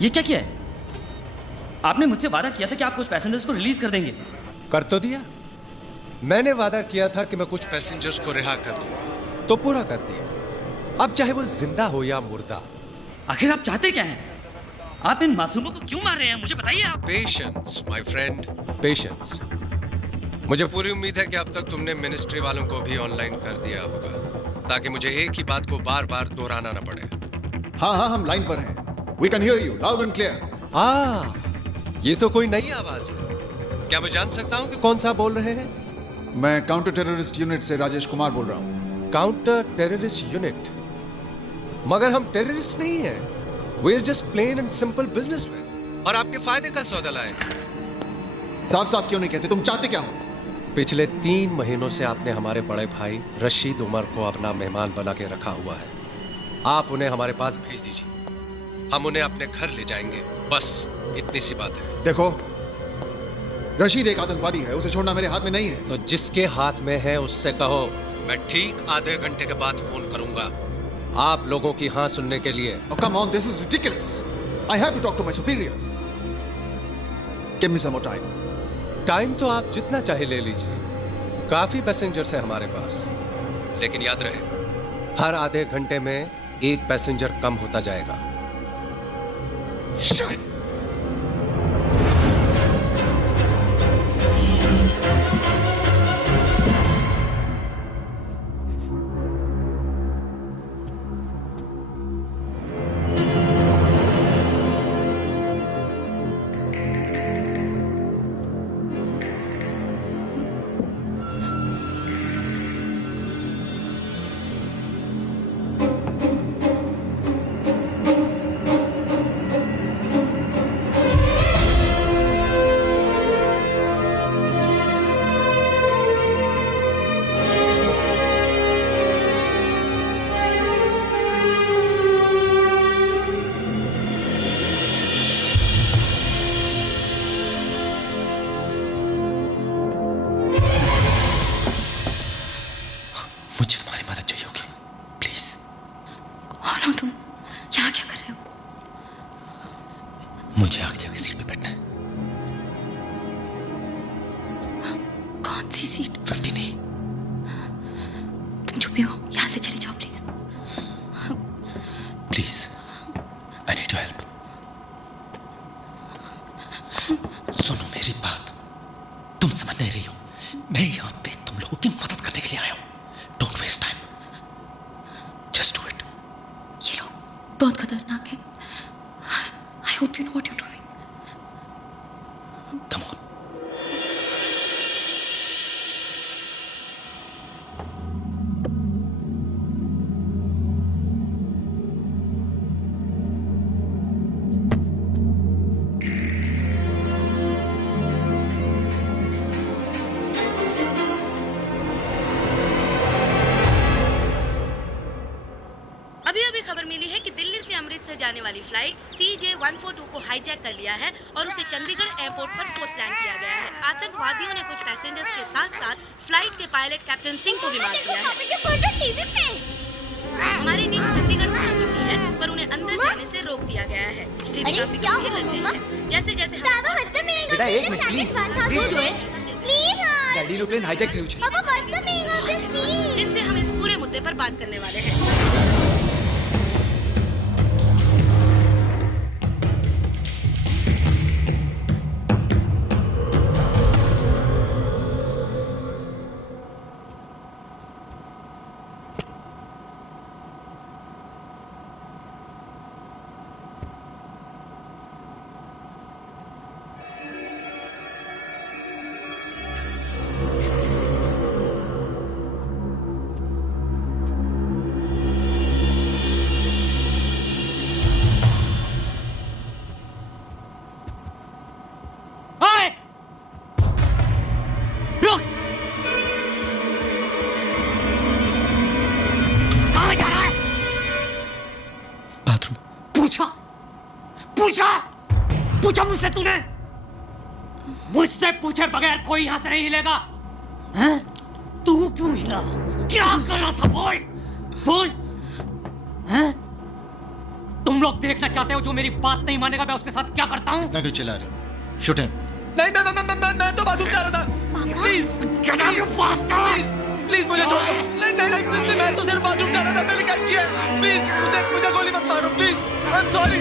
ये क्या किया है? आपने मुझसे वादा किया था कि आप कुछ पैसेंजर्स को रिलीज कर देंगे। कर तो दिया। मैंने वादा किया था कि मैं कुछ पैसेंजर्स को रिहा कर दूं, तो पूरा कर दिया। अब चाहे वो जिंदा हो या मुर्दा। आखिर आप चाहते क्या हैं? आप इन मासूमों को क्यों मार रहे हैं, मुझे बताइए आप। Patience my friend, patience. मुझे पूरी उम्मीद है कि अब तक तुमने मिनिस्ट्री वालों को भी ऑनलाइन कर दिया होगा, ताकि मुझे एक ही बात को बार बार दोहराना न पड़े। हाँ हाँ, हम लाइन पर हैं। We can hear you loud and clear. ये तो कोई नई आवाज है। क्या मैं जान सकता हूँ कि कौन सा बोल रहे हैं? मैं काउंटर टेररिस्ट यूनिट से राजेश कुमार बोल रहा हूँ। Counter terrorist unit? मगर हम टेररिस्ट नहीं हैं। We are just plain and simple businessmen। और आपके फायदे का सौदा लाए। साफ साफ क्यों नहीं कहते? तुम चाहते क्या हो? पिछले 3 महीनों से आपने हमारे बड़े भाई रशीद उमर को अपना मेहमान बना के रखा हुआ है। आप उन्हें हमारे पास भेज दीजिए, हम उन्हें अपने घर ले जाएंगे। बस इतनी सी बात है। देखो, रशीद एक आतंकवादी है, उसे छोड़ना मेरे हाथ में नहीं है। तो जिसके हाथ में है उससे कहो मैं ठीक आधे घंटे के बाद फोन करूंगा, आप लोगों की हाँ सुनने के लिए। Oh, come on, this is ridiculous. I have to talk to my superiors. Give me some more time. Time तो आप जितना चाहे ले लीजिए, काफी पैसेंजर्स हैं हमारे पास। लेकिन याद रहे, हर आधे घंटे में एक पैसेंजर कम होता जाएगा। Shut. मुझे आगे जाके सीट पे बैठना है। कौन सी सीट? 15 नहीं। तुम चुप ही हो, यहाँ से चले जाओ please. Please, I need your help. सुनो मेरी बात, तुम समझ नहीं रही हो, मैं यहाँ पे तुम लोगों की मदद करने के लिए आया हूँ। Don't waste time, just do it. ये लोग बहुत खतरनाक है। I hope you know what you're doing. Come on. Amritsar जाने वाली फ्लाइट CJ142 को हाईजैक कर लिया है और उसे चंडीगढ़ एयरपोर्ट पर फोर्स लैंड किया गया है। आतंकवादियों ने कुछ पैसेंजर्स के साथ-साथ फ्लाइट के पायलट कैप्टन सिंह को भी मार दिया है। हमारी टीम चंडीगढ़ पहुंच चुकी है, पर उन्हें अंदर जाने से रोक दिया गया है। स्थिति काफी गंभीर लग रही है। जैसे-जैसे बेटा एक minute please daddy no plane hijack थયું છે। जिनसे हम इस पूरे मुद्दे पर बात करने वाले हैं। पूछा मुझसे तूने? मुझसे पूछे बगैर कोई यहां से नहीं हिलेगा। हैं? तू क्यों हिला? क्या कर रहा था? बोल बोल। हैं? तुम लोग देखना चाहते हो जो मेरी बात नहीं मानेगा मैं उसके साथ क्या करता हूं? इतना क्यों चिल्ला रहे हो? Shoot him. नहीं मैं तो बाथरूम जा रहा था। प्लीज प्लीज मुझे छोड़ दो। नहीं मैं तो सिर्फ बाथरूम जा रहा था। मैंने क्या किया? प्लीज मुझे गोली मत मारो please. I am sorry.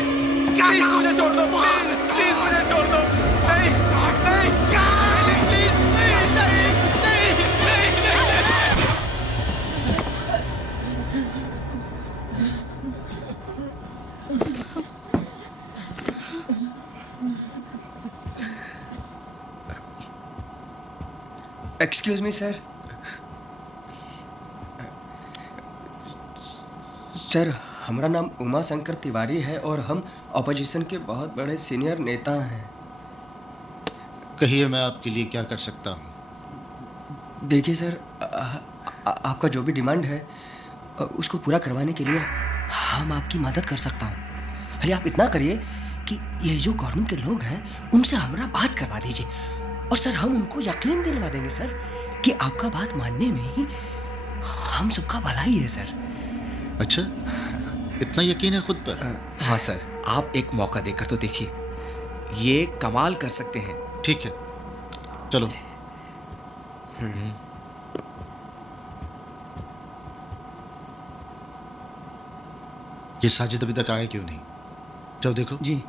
Please मुझे छोड़ दो। प्लीज मुझे छोड़ दो। नहीं प्लीज नहीं। Excuse me sir. सर हमारा नाम उमा शंकर तिवारी है और हम ऑपोजिशन के बहुत बड़े सीनियर नेता हैं। कहिए मैं आपके लिए क्या कर सकता हूँ? देखिए सर आपका जो भी डिमांड है उसको पूरा करवाने के लिए हम आपकी मदद कर सकता हूँ। खाली आप इतना करिए कि ये जो गवर्नमेंट के लोग हैं उनसे हमारा बात करवा दीजिए और सर हम उनको यकीन दिलवा देंगे सर कि आपका बात मानने में ही हम सबका भला ही है सर। अच्छा इतना यकीन है खुद पर? हाँ सर आप एक मौका देकर तो देखिए, ये कमाल कर सकते हैं। ठीक है चलो। ये साजिद अभी तक आया क्यों नहीं? जाओ देखो। जी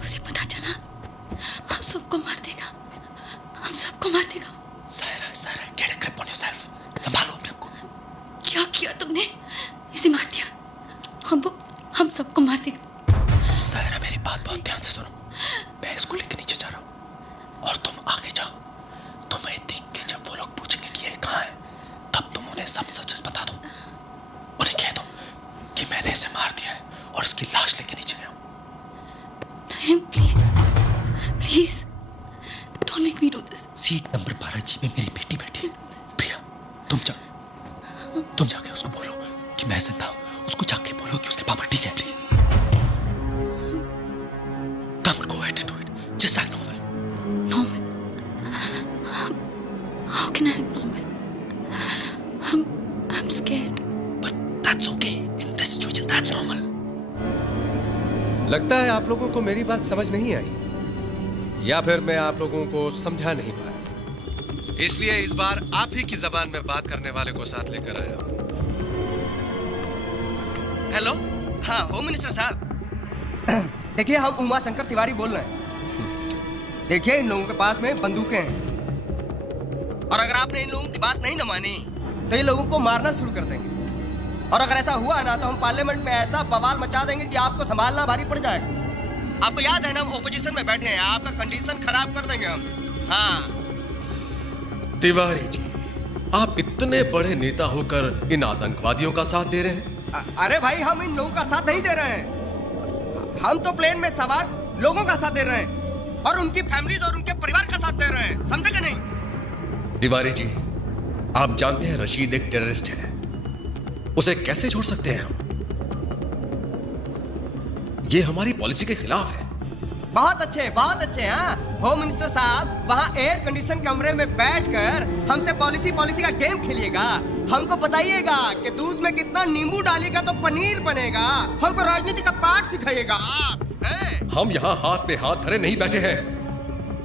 उसे पता चला हम सबको मार देगा। हम सबको मार देगा। Saira get a grip on yourself। संभालो अपने को। क्या किया तुमने? इसे मार दिया। हम सबको मार देगा। सायरा मेरी बात बहुत ध्यान से सुनो। मैं इसको लेकर नीचे जा रहा हूँ और तुम आगे जाओ। तुम्हें देख के जब वो लोग पूछेंगे कि ये कहाँ है तब तुम उन्हें सब सच बता दो। उन्हें कह दो कि मैंने इसे मार दिया है और इसकी लाश लेके नीचे गया हूँ। नहीं please don't make me do this. Seat number 12G में मेरी बेटी बैठी है। प्रिया तुम जाके उसको बोलो कि मैं जिंदा हूँ। उसको जाके बोलो कि उसके पापा ठीक है। Please come on go ahead and do it just act normal। How can I act normal? I'm scared। But that's okay in this situation that's normal। लगता है आप लोगों को मेरी बात समझ नहीं आई या फिर मैं आप लोगों को समझा नहीं पाया, इसलिए इस बार आप ही की जबान में बात करने वाले को साथ लेकर आया हूं। हेलो हाँ होम मिनिस्टर साहब। देखिए हम उमा शंकर तिवारी बोल रहे हैं। देखिए इन लोगों के पास में बंदूकें हैं और अगर आपने इन लोगों की बात नहीं न मानी तो ये लोगों को मारना शुरू कर देंगे और अगर ऐसा हुआ ना तो हम पार्लियामेंट में ऐसा बवाल मचा देंगे कि आपको संभालना भारी पड़ जाएगा। आपको याद है ना हम ओपोजिशन में बैठे हैं, आपका कंडीशन खराब कर देंगे हम। हाँ तिवारी जी, आप इतने बड़े नेता होकर इन आतंकवादियों का साथ दे रहे हैं? अरे भाई हम इन लोगों का साथ नहीं दे रहे हैं, हम तो प्लेन में सवार लोगों का साथ दे रहे हैं और उनकी फैमिलीज और उनके परिवार का साथ दे रहे हैं, समझे कि नहीं? तिवारी जी, आप जानते हैं रशीद एक टेररिस्ट है, उसे कैसे छोड़ सकते हैं हम? ये हमारी पॉलिसी के खिलाफ है। बहुत अच्छे हाँ। होम मिनिस्टर साहब वहाँ एयर कंडीशन कमरे में बैठकर हमसे पॉलिसी का गेम खेलिएगा, हमको बताइएगा कि दूध में कितना नींबू डालिएगा तो पनीर बनेगा, हमको राजनीति का पाठ सिखाइएगा आप। हम यहाँ हाथ पे हाथ धरे नहीं बैठे हैं,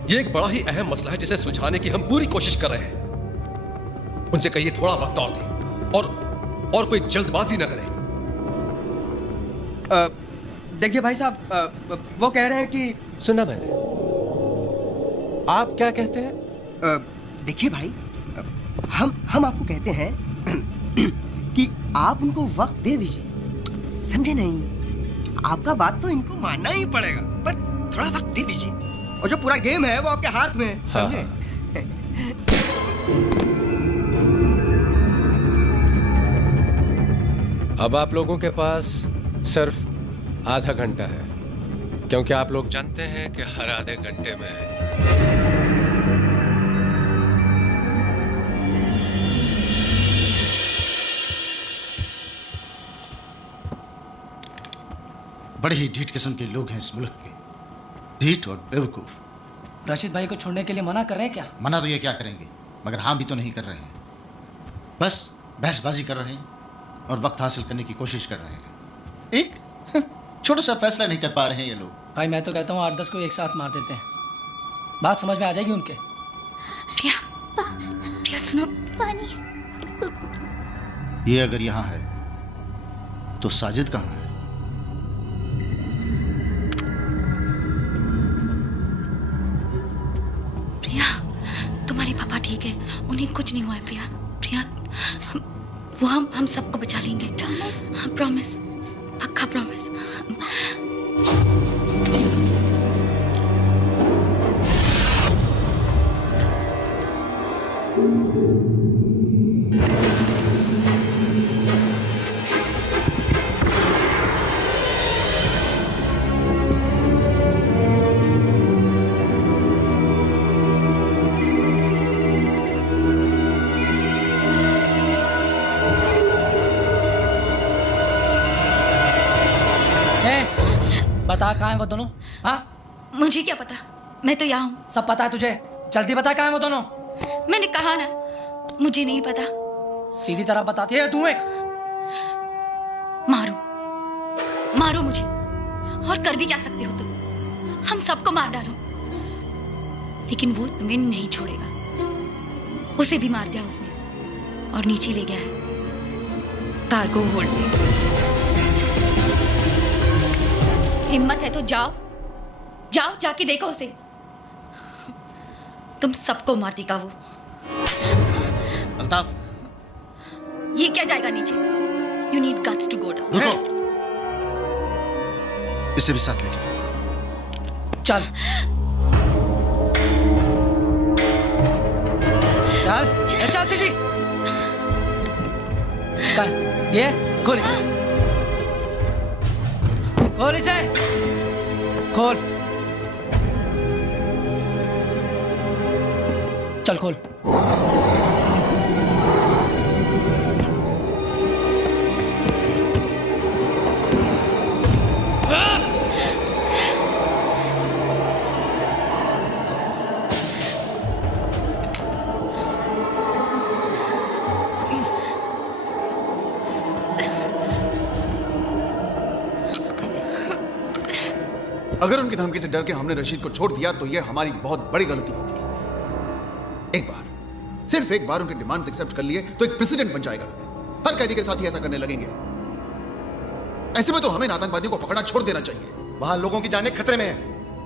ये एक बड़ा ही अहम मसला है जिसे सुलझाने की हम पूरी कोशिश कर रहे हैं। उनसे कहिए थोड़ा वक्त और दें और कोई जल्दबाजी न करें। देखिए भाई साहब, वो कह रहे हैं कि सुना मैंने, आप क्या कहते हैं? देखिए भाई, हम आपको कहते हैं कि आप उनको वक्त दे दीजिए, समझे नहीं? आपका बात तो इनको मानना ही पड़ेगा, पर थोड़ा वक्त दे दीजिए और जो पूरा गेम है वो आपके हाथ में है, समझे? अब आप लोगों के पास सिर्फ आधा घंटा है, क्योंकि आप लोग जानते हैं कि हर आधे घंटे में बड़े ही ढीठ किस्म के लोग हैं इस मुल्क के, ढीठ और बेवकूफ। राशिद भाई को छोड़ने के लिए मना कर रहे हैं क्या? मना तो ये क्या करेंगे, मगर हाँ भी तो नहीं कर रहे हैं, बस बहसबाजी कर रहे हैं और वक्त हासिल करने की कोशिश कर रहे हैं। एक छोटा सा फैसला नहीं कर पा रहे हैं ये लोग। भाई मैं तो कहता हूँ 8-10 को एक साथ मार देते हैं, बात समझ में आ जाएगी उनके। प्रिया सुनो, पानी। ये अगर यहाँ है तो साजिद कहाँ है? प्रिया, तुम्हारे पापा ठीक है, उन्हें कुछ नहीं हुआ है। प्रिया, वो हम सबको बचा लेंगे। प्रॉमिस? हाँ प्रॉमिस, पक्का प्रॉमिस। बता कहाँ है वो दोनों? हाँ मुझे क्या पता, मैं तो यहाँ हूँ। सब पता है तुझे, जल्दी बता कहाँ है वो दोनों। मैंने कहा ना मुझे नहीं पता। सीधी तरह बताती है तू। एक मारो मुझे, और कर भी क्या सकते हो तुम, हम सबको मार डालो, लेकिन वो तुम्हें नहीं छोड़ेगा। उसे भी मार दिया उसने और नीचे ले गया है कार्गो होल्ड में। हिम्मत है तो जाओ जाके देखो उसे, तुम सबको मार देगा वो। अल्ताफ, ये क्या जाएगा नीचे? You need guts to go down. रुको, इसे भी साथ ले जाओ। चल चल सीधी। ये खोल इसे, खोल इसे, खोल। चल खोल। अगर उनकी धमकी से डर के हमने रशीद को छोड़ दिया तो यह हमारी बहुत बड़ी गलती होगी। एक बार, सिर्फ एक बार उनके डिमांड्स एक्सेप्ट कर लिए तो एक प्रेसिडेंट बन जाएगा। हर कैदी के साथ ही ऐसा करने लगेंगे। ऐसे में तो हमें आतंकवादियों को पकड़ना छोड़ देना चाहिए। वहां लोगों की जानें खतरे में है।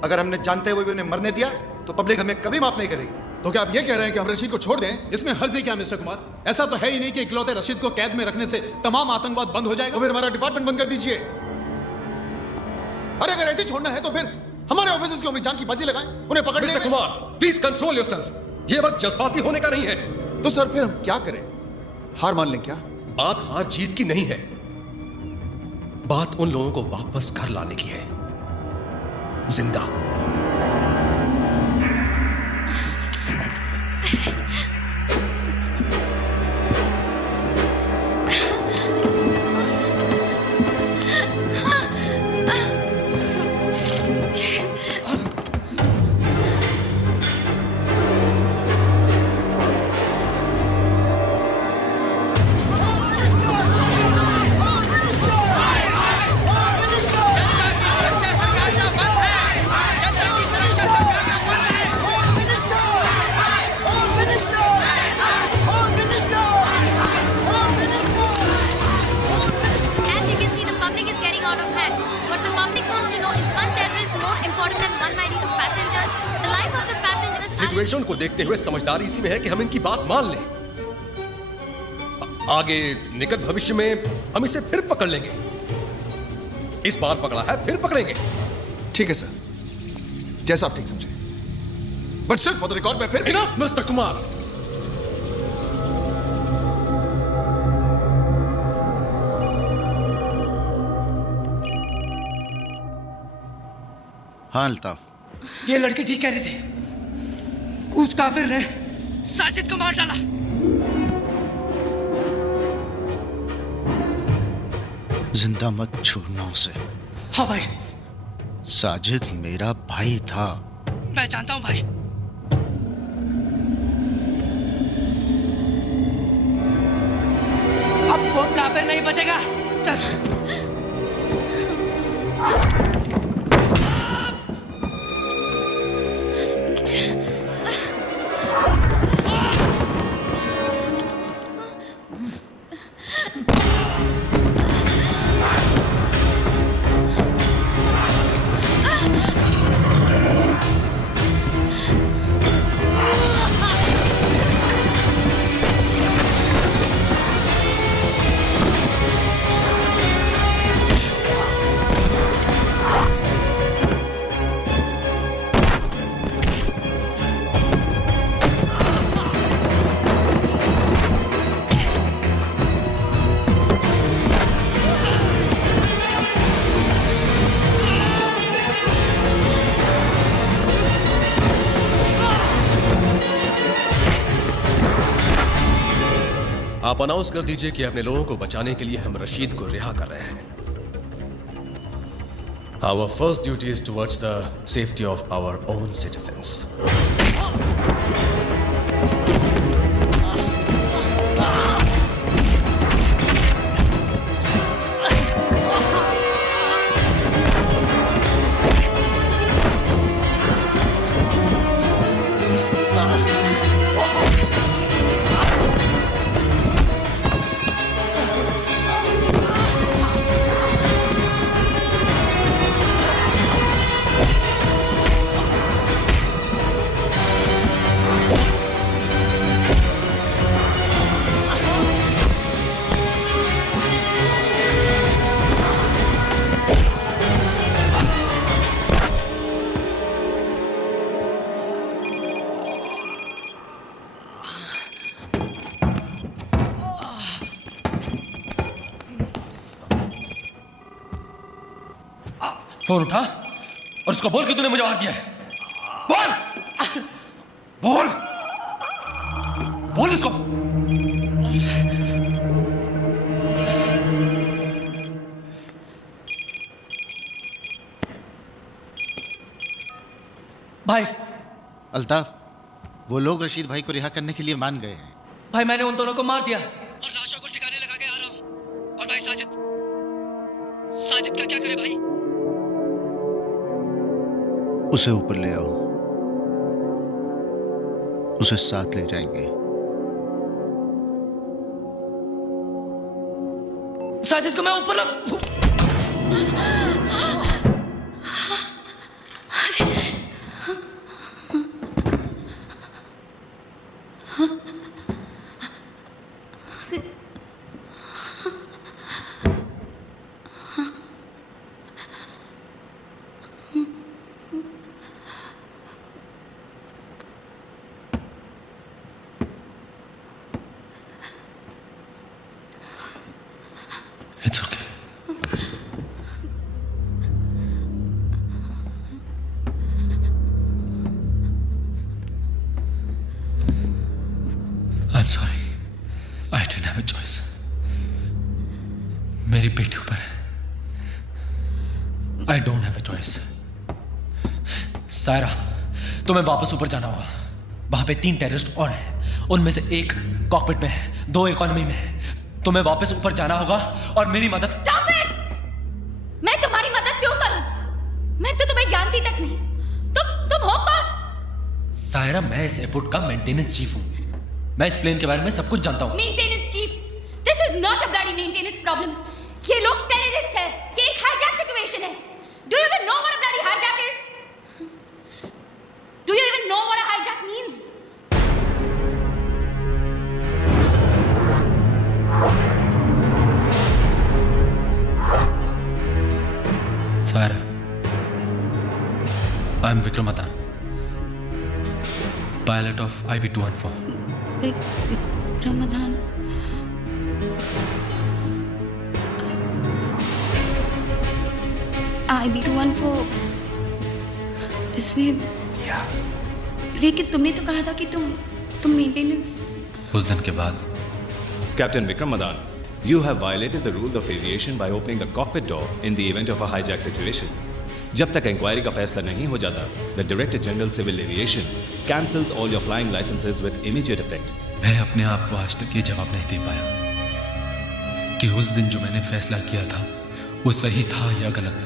अगर हमने जानते हुए भी उन्हें मरने दिया तो पब्लिक हमें कभी माफ नहीं करेगी। तो क्या आप ये कह रहे हैं कि हम रशीद को छोड़ दें? इसमें हर्ज है क्या मिस्टर कुमार? ऐसा तो है ही नहीं कि इकलौते रशीद को कैद में रखने से तमाम आतंकवाद बंद हो जाएगा। तो फिर हमारा डिपार्टमेंट बंद कर दीजिए। अरे अगर ऐसे छोड़ना है तो फिर हमारे ऑफिसर्स की अपनी जान की बाजी लगाएं, उन्हें पकड़ने mister Kumar, please control yourself. ये वक्त जज्बाती होने का नहीं है। तो सर फिर हम क्या करें? हार मान लें क्या? बात हार जीत की नहीं है, बात उन लोगों को वापस घर लाने की है, जिंदा। सिचुएशन को देखते हुए समझदारी इसी में है कि हम इनकी बात मान लें। आगे निकट भविष्य में हम इसे फिर पकड़ लेंगे। इस बार पकड़ा है, फिर पकड़ेंगे। ठीक है सर, जैसा आप ठीक समझे। बट सिर्फ फॉर द रिकॉर्ड में फिर इनफ मिस्टर कुमार। हाँ अल्ताफ, ये लड़के ठीक कह रहे थे। उस काफिर ने साजिद को मार डाला। जिंदा मत छोड़ना उसे। हाँ भाई। साजिद मेरा भाई था। मैं जानता हूं भाई। अब वो काफिर नहीं बचेगा। चल। आप अनाउंस कर दीजिए कि अपने लोगों को बचाने के लिए हम रशीद को रिहा कर रहे हैं। Our first duty is towards the safety of our own citizens. Phone उठा और उसको बोल कि तूने मुझे मार दिया है। बोल बोल बोल इसको। भाई अल्ताफ, वो लोग रशीद भाई को रिहा करने के लिए मान गए हैं। भाई मैंने उन दोनों को मार दिया और लाशों को ठिकाने लगा के आ रहा हूं। और भाई साजिद का क्या करे भाई? उसे ऊपर ले आओ, उसे साथ ले जाएंगे। साजिद को मैं ऊपर ला। बेटी ऊपर है। आई don't have a choice. Saira, तुम्हें वापस ऊपर जाना होगा। वहां पे 3 टेररिस्ट और हैं, उनमें से एक कॉकपिट में है, 2 इकोनॉमी में है। तुम्हें वापस ऊपर जाना होगा और मेरी मदद। Stop it! मैं तुम्हारी मदद क्यों करूं? मैं तो तुम्हें जानती तक नहीं। तुम हो कौन? सायरा, मैं इस एयरपोर्ट का मेंटेनेंस चीफ हूं। मैं इस प्लेन के बारे में सब कुछ जानता हूं। Maintenance chief? This is not a bloody maintenance problem. ये लोग टेररिस्ट है। ये एक हाईजैक सिचुएशन है। Do you even know what a bloody hijack is? Do you even know what a hijack means? Saira, I am Vikram Atan, pilot of IB-214. Vikram Atan. IB-214 इसमें लेकिन तुमने तो कहा था कि तुम मेंटेनेंस। उस दिन के बाद Captain Vikram Madan, you have violated the rules of aviation by opening the cockpit door in the event of a hijack situation. जब तक इंक्वायरी का फैसला नहीं हो जाता, the Director General Civil Aviation cancels all your flying licenses with immediate effect. मैं अपने आप को आज तक ये जवाब नहीं दे पाया कि उस दिन जो मैंने फैसला किया था वो सही था या गलत।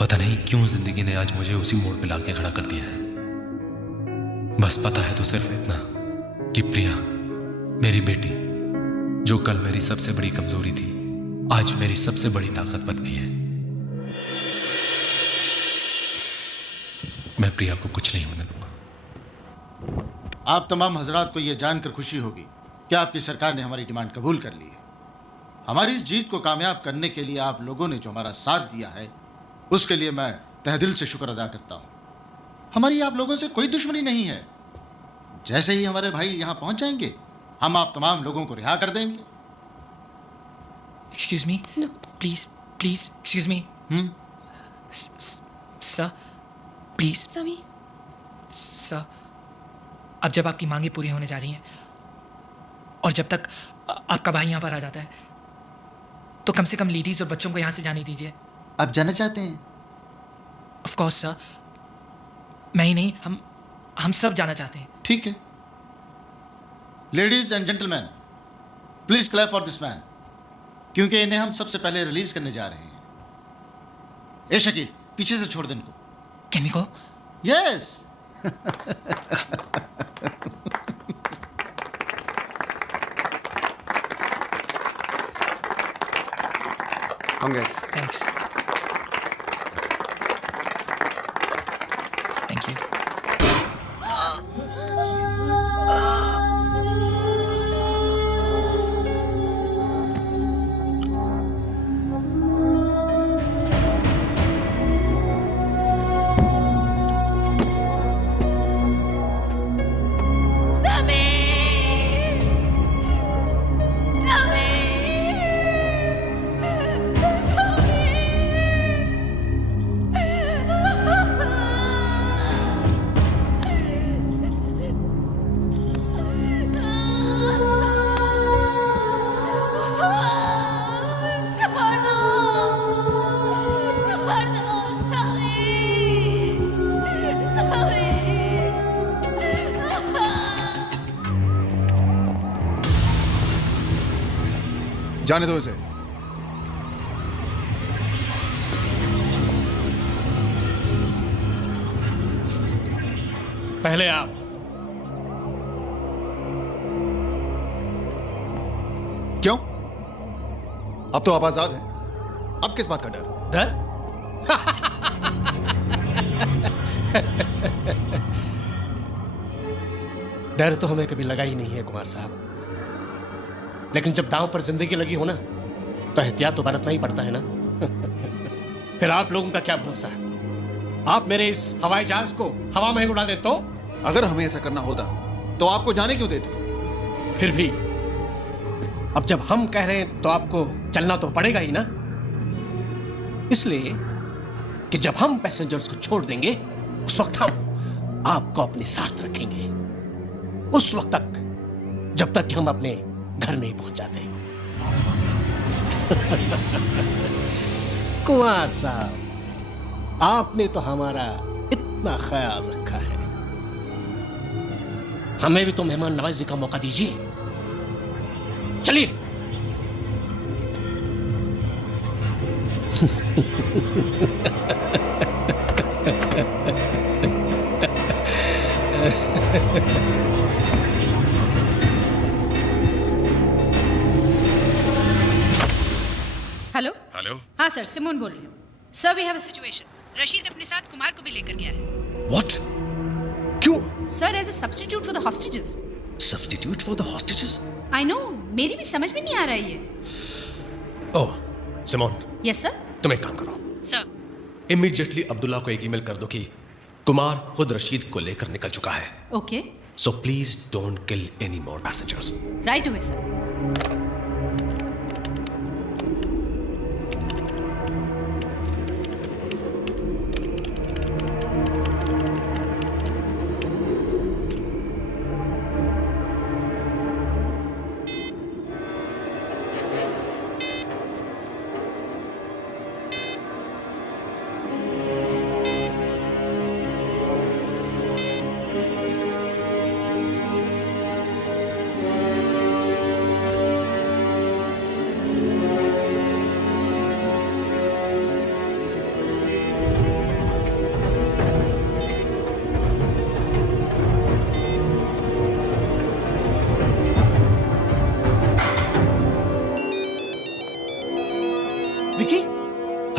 पता नहीं क्यों जिंदगी ने आज मुझे उसी मोड़ पे लाके खड़ा कर दिया है। बस पता है तो सिर्फ इतना कि प्रिया, मेरी बेटी, जो कल मेरी सबसे बड़ी कमजोरी थी, आज मेरी सबसे बड़ी ताकत बन गई है। मैं प्रिया को कुछ नहीं होने दूंगा। आप तमाम हजरात को यह जानकर खुशी होगी कि आपकी सरकार ने हमारी डिमांड कबूल कर ली है। हमारी इस जीत को कामयाब करने के लिए आप लोगों ने जो हमारा साथ दिया है, उसके लिए मैं तहे दिल से शुक्र अदा करता हूं। हमारी आप लोगों से कोई दुश्मनी नहीं है। जैसे ही हमारे भाई यहां पहुंच जाएंगे, हम आप तमाम लोगों को रिहा कर देंगे। Excuse me? No. Please, excuse me. Sir, please. समी। Sir, अब जब आपकी मांगे पूरी होने जा रही हैं और जब तक आपका भाई यहाँ पर आ जाता है, तो कम से कम लेडीज और बच्चों को यहाँ से जाने दीजिए। आप जाना चाहते हैं? Of course, sir. मैं ही नहीं, हम सब जाना चाहते हैं। ठीक है। Ladies and gentleman, please clap for this man, क्योंकि इन्हें हम सबसे पहले रिलीज करने जा रहे हैं। ए शकील, पीछे से छोड़ दे इनको। Can we go? Yes. Congrats. Thanks. Thank you. जाने दो इसे। पहले आप। क्यों? अब तो आप आजाद हैं। अब किस बात का डर? डर? डर तो हमें कभी लगा ही नहीं है कुमार साहब, लेकिन जब दांव पर जिंदगी लगी हो ना, तो एहतियात तो बरतना ही पड़ता है ना। फिर आप लोगों का क्या भरोसा है? आप मेरे इस हवाई जहाज को हवा में उड़ा दे तो? अगर हमें ऐसा करना होता तो आपको जाने क्यों देते? फिर भी अब जब हम कह रहे हैं तो आपको चलना तो पड़ेगा ही ना। इसलिए कि जब हम पैसेंजर्स को छोड़ देंगे, उस वक्त हम आपको अपने साथ रखेंगे, उस वक्त तक जब तक कि हम अपने घर नहीं पहुंच जाते। कुमार साहब, आपने तो हमारा इतना ख्याल रखा है, हमें भी तो मेहमान नवाजी का मौका दीजिए। चलिए। Hello hello. हाँ सर, सिमोन बोल रही हूँ। Sir we have a situation. Rashid अपने साथ कुमार को भी लेकर गया है। What? क्यों? Sir as a substitute for the hostages. Substitute for the hostages? I know, मेरी भी समझ में नहीं आ रहा है ये। Oh Simone, yes sir. तुम एक काम करो, सर इमीडिएटली अब्दुल्ला को एक ईमेल कर दो कि कुमार खुद रशीद को लेकर निकल चुका है। Okay, so please don't kill any more passengers. Right away sir.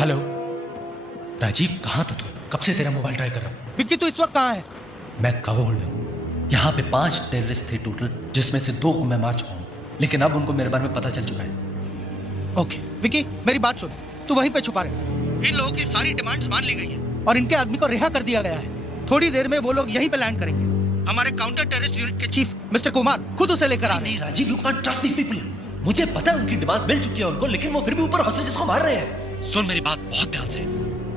Hello Rajeev, कहाँ था तू? कब से तेरा मोबाइल ट्राई कर रहा हूँ। विक्की तू इस वक्त कहाँ है? मैं काबुल में हूँ। यहाँ पे 5 टेररिस्ट थे टोटल, जिसमें से 2 को मैं मार चुका हूँ, लेकिन अब उनको मेरे बारे में पता चल चुका है। ओके विक्की, मेरी बात सुन, तू वहीं पे छुपा रहे। इन लोगों की सारी डिमांड्स मान ली गई है और इनके आदमी को रिहा कर दिया गया है। थोड़ी देर में वो लोग यहीं पे लैंड करेंगे। हमारे काउंटर टेररिस्ट यूनिट के चीफ मिस्टर कुमार खुद उसे लेकर आ रहे हैं। Rajeev, you can't trust these people. मुझे पता है उनकी डिमांड्स मिल चुकी है उनको, लेकिन वो फिर भी ऊपर हॉस्टेजेस को मार रहे हैं। सुन मेरी बात बहुत ध्यान से,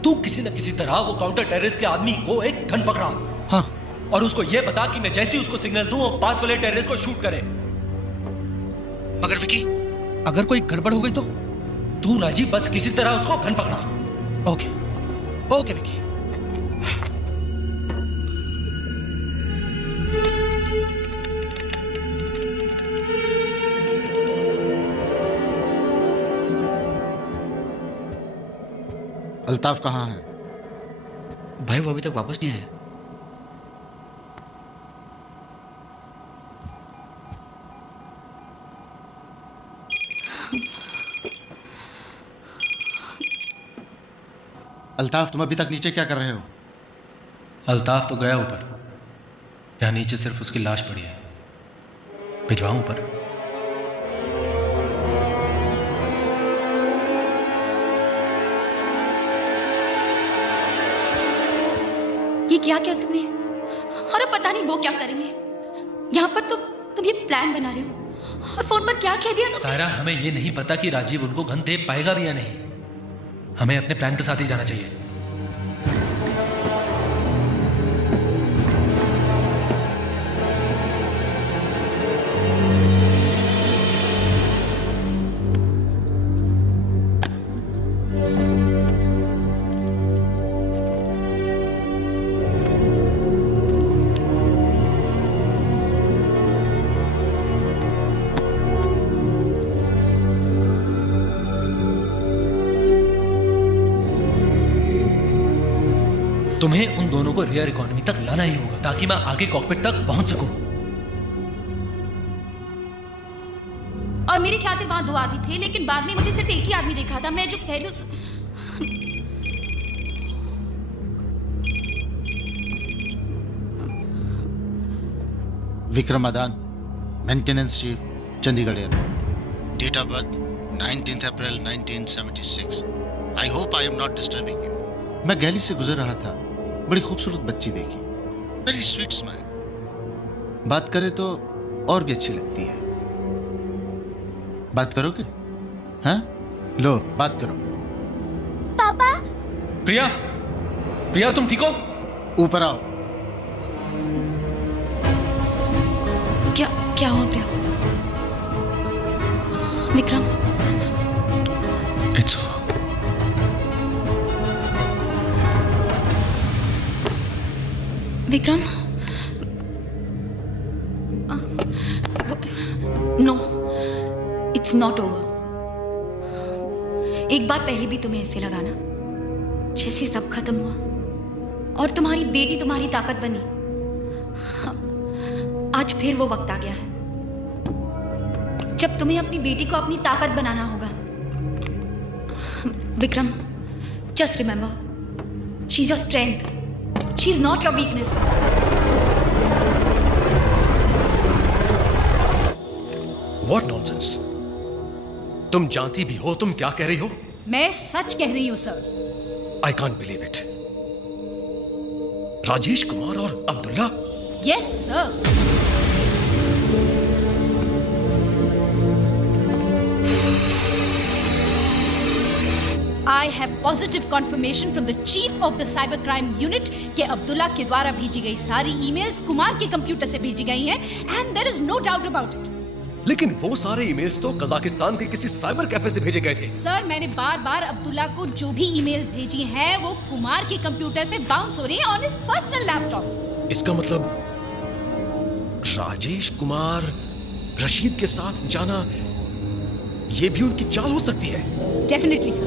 तू किसी न किसी तरह वो काउंटर टेररिस्ट के आदमी को एक गन पकड़ा। हाँ। और उसको ये बता कि मैं जैसे ही उसको सिग्नल दूं वो पास वाले टेररिस्ट को शूट करे। मगर विकी, अगर कोई गड़बड़ हो गई तो? तू राजीव बस किसी तरह उसको गन पकड़ा। Okay okay Vicky. अल्ताफ कहाँ है? भाई वो अभी तक वापस नहीं आया। अल्ताफ, तुम अभी तक नीचे क्या कर रहे हो? अल्ताफ तो गया ऊपर, यहाँ नीचे सिर्फ उसकी लाश पड़ी है। भिजवाऊं ऊपर? ये क्या किया तुमने? और पता नहीं वो क्या करेंगे। यहाँ पर तुम ये प्लान बना रहे हो और फोन पर क्या कह दिया तुमने? सायरा, हमें ये नहीं पता कि राजीव उनको गन दे पाएगा भी या नहीं। हमें अपने प्लान के साथ ही जाना चाहिए। तुम्हें उन दोनों को रियर इकोनॉमी तक लाना ही होगा ताकि मैं आगे कॉकपिट तक पहुंच सकूं। और मेरे ख्याल से वहां 2 आदमी थे, लेकिन बाद में मुझे सिर्फ एक ही आदमी देखा था। मैं जो कह रही हूँ Vikram Adan, maintenance chief, Chandigarh airport. Date of birth 19 April 1976। I hope I am not disturbing you. मैं गैली से गुजर रहा था, बड़ी खूबसूरत बच्ची देखी, वेरी स्वीट स्माइल। बात करे तो और भी अच्छी लगती है। बात करोगे? हाँ, लो बात करो। पापा। प्रिया, प्रिया तुम ठीक हो? ऊपर आओ। क्या हुआ Priya? Vikram, Vikram, no, it's not over. एक बात पहले भी तुम्हें ऐसे लगा ना, जैसे सब खत्म हुआ और तुम्हारी बेटी तुम्हारी ताकत बनी। आज फिर वो वक्त आ गया है जब तुम्हें अपनी बेटी को अपनी ताकत बनाना होगा। Vikram, just remember, she is your strength, she is not your weakness. What nonsense? तुम जानती भी हो तुम क्या कह रही हो? मैं सच कह रही हूं sir. I can't believe it. Rajesh Kumar और Abdullah? Yes sir. I have positive confirmation from the chief of the cyber crime unit कि अब्दुल्ला के द्वारा भेजी गई सारी ईमेल्स कुमार के कंप्यूटर से भेजी गई हैं and there is no doubt about it. लेकिन वो सारे ईमेल्स तो कजाकिस्तान के किसी साइबर कैफे से भेजे गए थे। सर, मैंने बार-बार अब्दुल्ला को जो भी ईमेल्स भेजी हैं वो कुमार के कंप्यूटर पे बाउंस हो रही हैं ऑन हिज पर्सनल लैपटॉप। इसका मतलब राजेश कुमार रशीद के साथ जाना ये भी उनकी चाल हो सकती है। Definitely sir.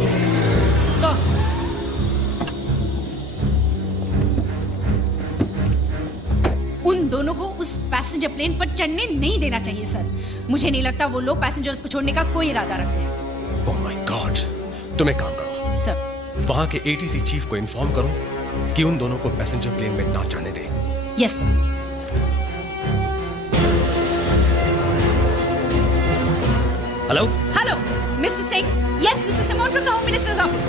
उन दोनों को उस पैसेंजर प्लेन पर चढ़ने नहीं देना चाहिए सर। मुझे नहीं लगता वो लोग पैसेंजर्स को छोड़ने का कोई इरादा रखते हैं। ओह माय गॉड, तुम एक काम करो सर, वहां के एटीसी चीफ को इन्फॉर्म करो कि उन दोनों को पैसेंजर प्लेन में ना चढ़ने दे। Yes sir. Hello hello mister Singh, yes this is Simon from the home minister's office.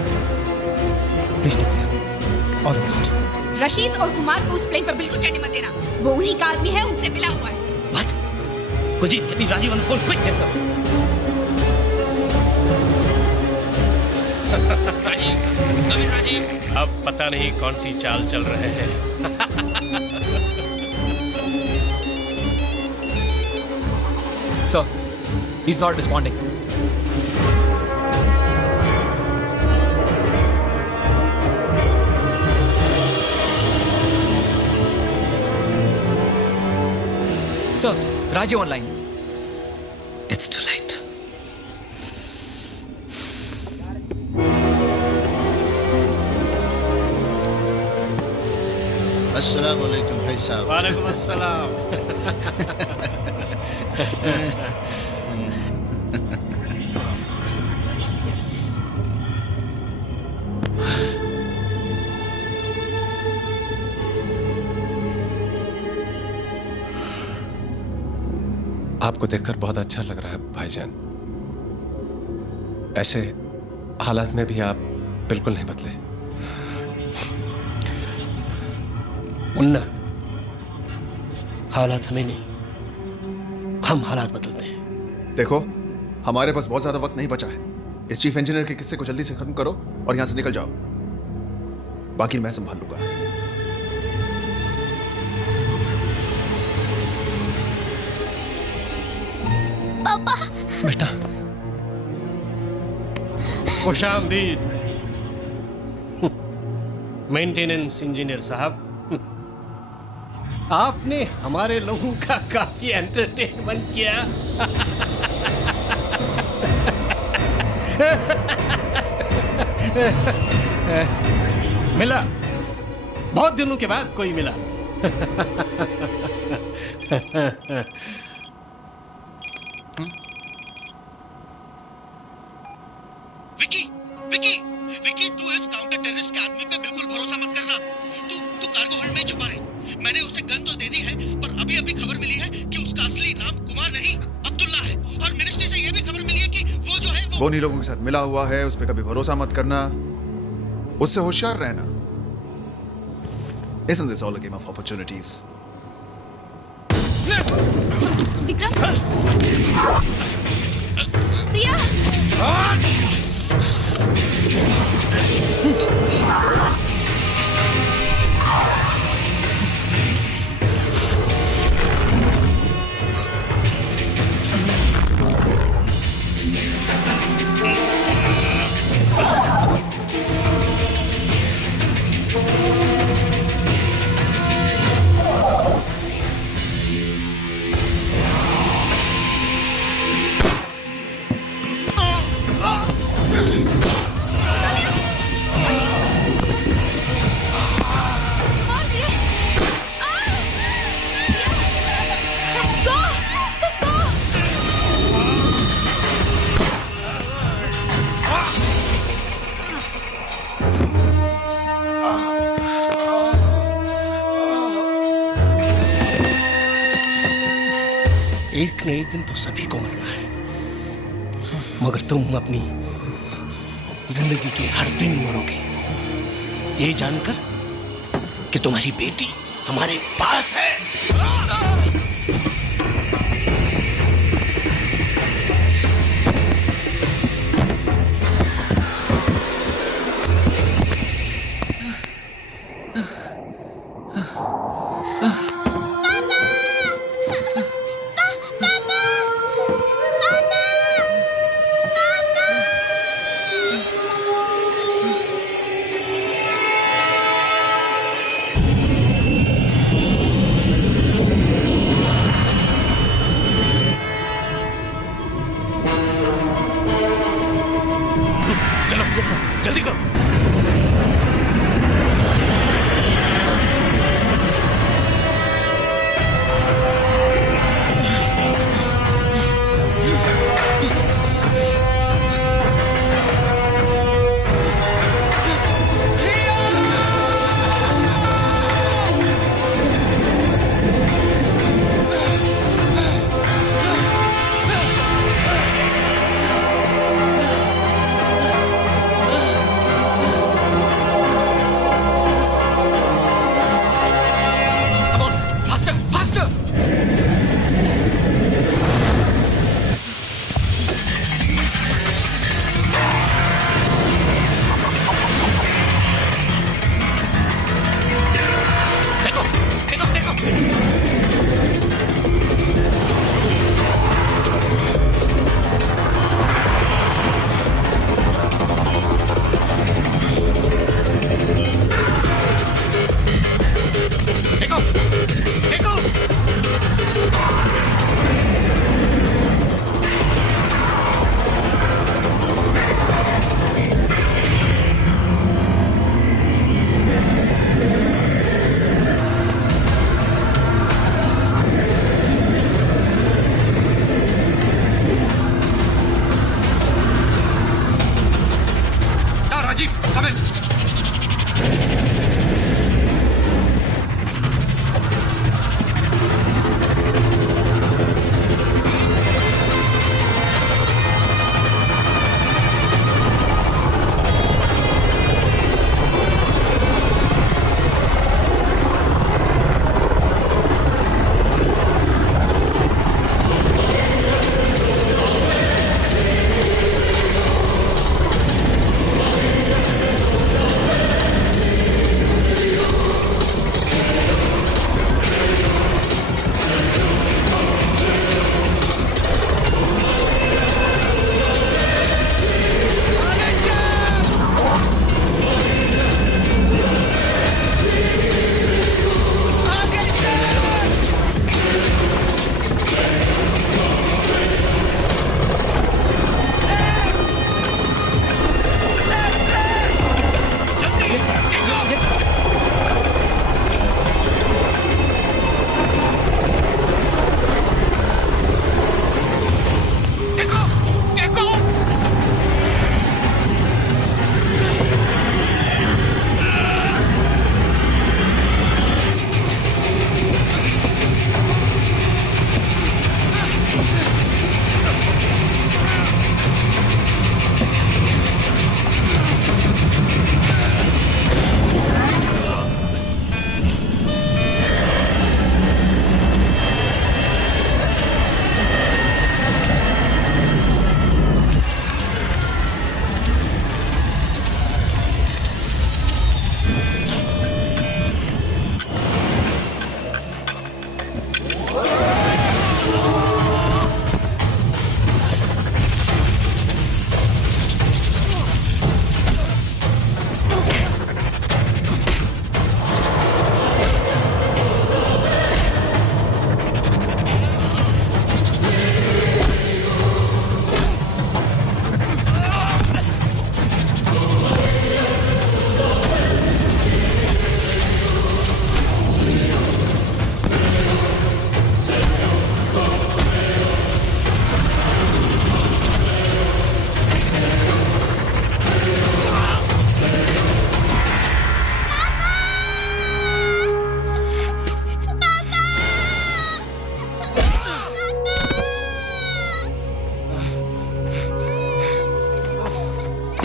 Please take care, all the best. Rashid और कुमार को उस प्लेन पर बिल्कुल चढ़ने मत देना, वो उन्हीं का आदमी है, उनसे मिला हुआ है। What? Kujit, get me Rajiv on the phone quick, yes sir. Rajiv, अब पता नहीं कौन सी चाल चल रहे हैं। Sir, he's not responding. Sir, Rajiv online. It's too late. अस्सलाम वालेकुम भाई साहब। वालेकुम अस्सलाम। आपको देखकर बहुत अच्छा लग रहा है भाईजान। ऐसे हालात में भी आप बिल्कुल नहीं बदले। मुन्ना, हालात हमें नहीं, हम हालात बदलते हैं। देखो, हमारे पास बहुत ज्यादा वक्त नहीं बचा है। इस चीफ इंजीनियर के किस्से को जल्दी से खत्म करो और यहां से निकल जाओ, बाकी मैं संभाल लूंगा। पापा। बेटा, खुशामदीद मेंटेनेंस इंजीनियर साहब। आपने हमारे लोगों का काफी एंटरटेनमेंट किया। मिला, बहुत दिनों के बाद कोई मिला। विकी, विकी, विकी, तू इस काउंटर टेररिस्ट के आदमी पे बिल्कुल भरोसा मत करना। तू कार्गो होल्ड में ही छुपा रहे। मैंने उसे गन तो दे दी है, पर अभी खबर मिली है कि उसका असली नाम कुमार नहीं अब्दुल्ला है, और मिनिस्ट्री से यह भी खबर मिली है कि वो जो है वो उन्हीं लोगों के साथ मिला हुआ है। उस पर कभी भरोसा मत करना, उससे होशियार रहना। Isn't this all a game of opportunities? Vikram, प्रिया, एक न एक दिन तो सभी को मरना है, मगर तुम अपनी जिंदगी के हर दिन मरोगे ये जानकर कि तुम्हारी बेटी हमारे पास है। जल्दी करो।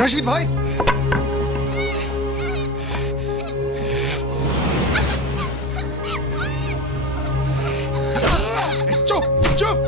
रशीद भाई, चुप चुप।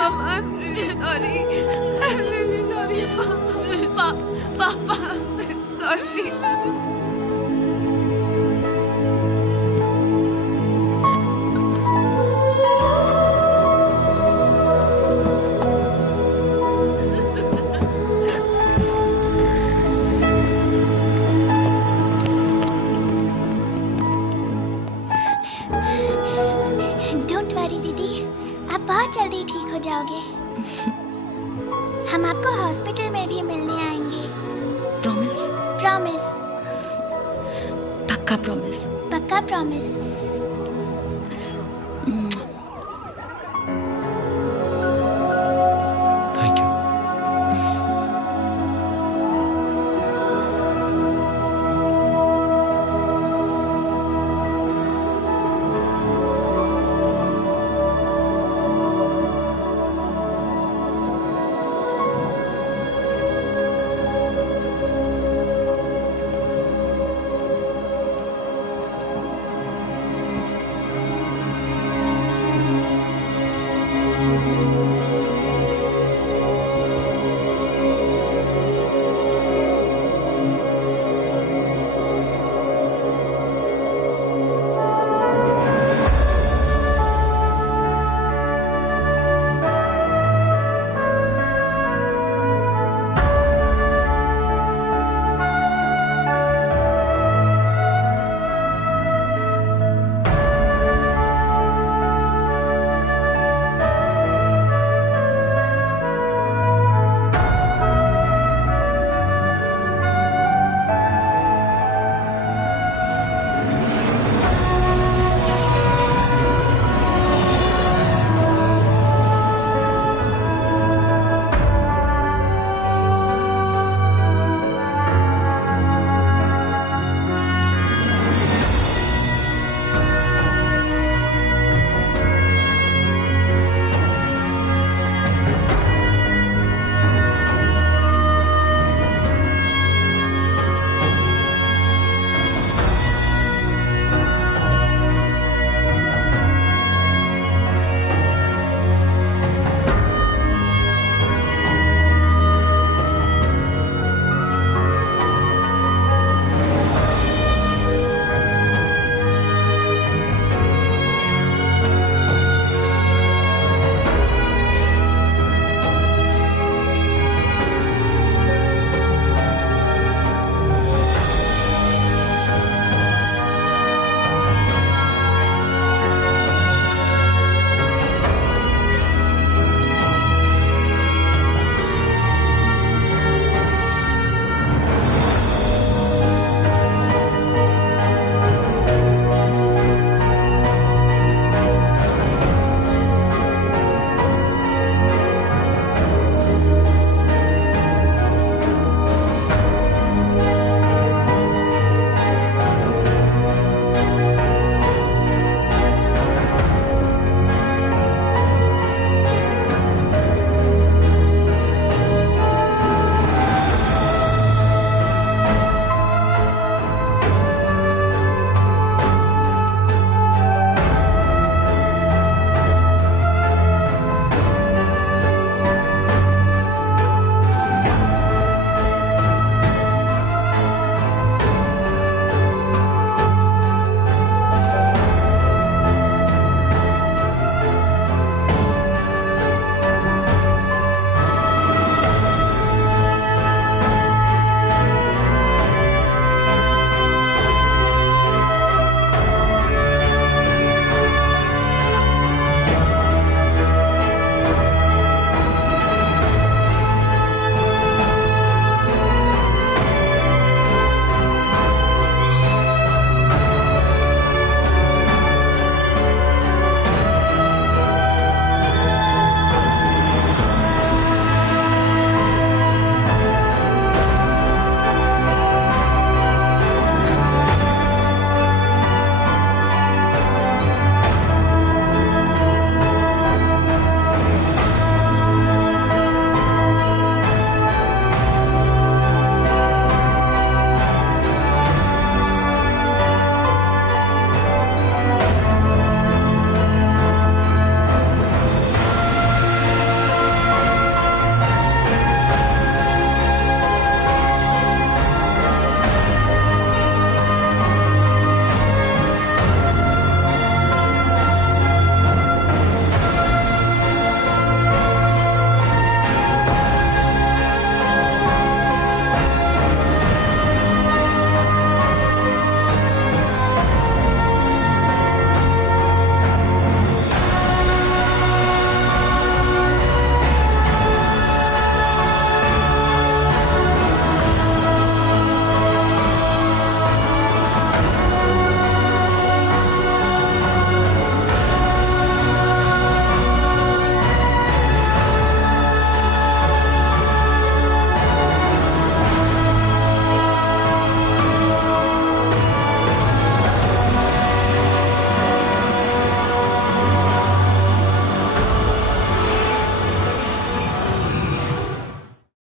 I'm really sorry. I'm really sorry, Papa. I'm sorry. Don't worry दीदी, आप बहुत जल्दी ठीक हो जाओगे। हम आपको हॉस्पिटल में भी मिलने आएंगे। प्रॉमिस? प्रॉमिस। पक्का प्रॉमिस? पक्का प्रॉमिस।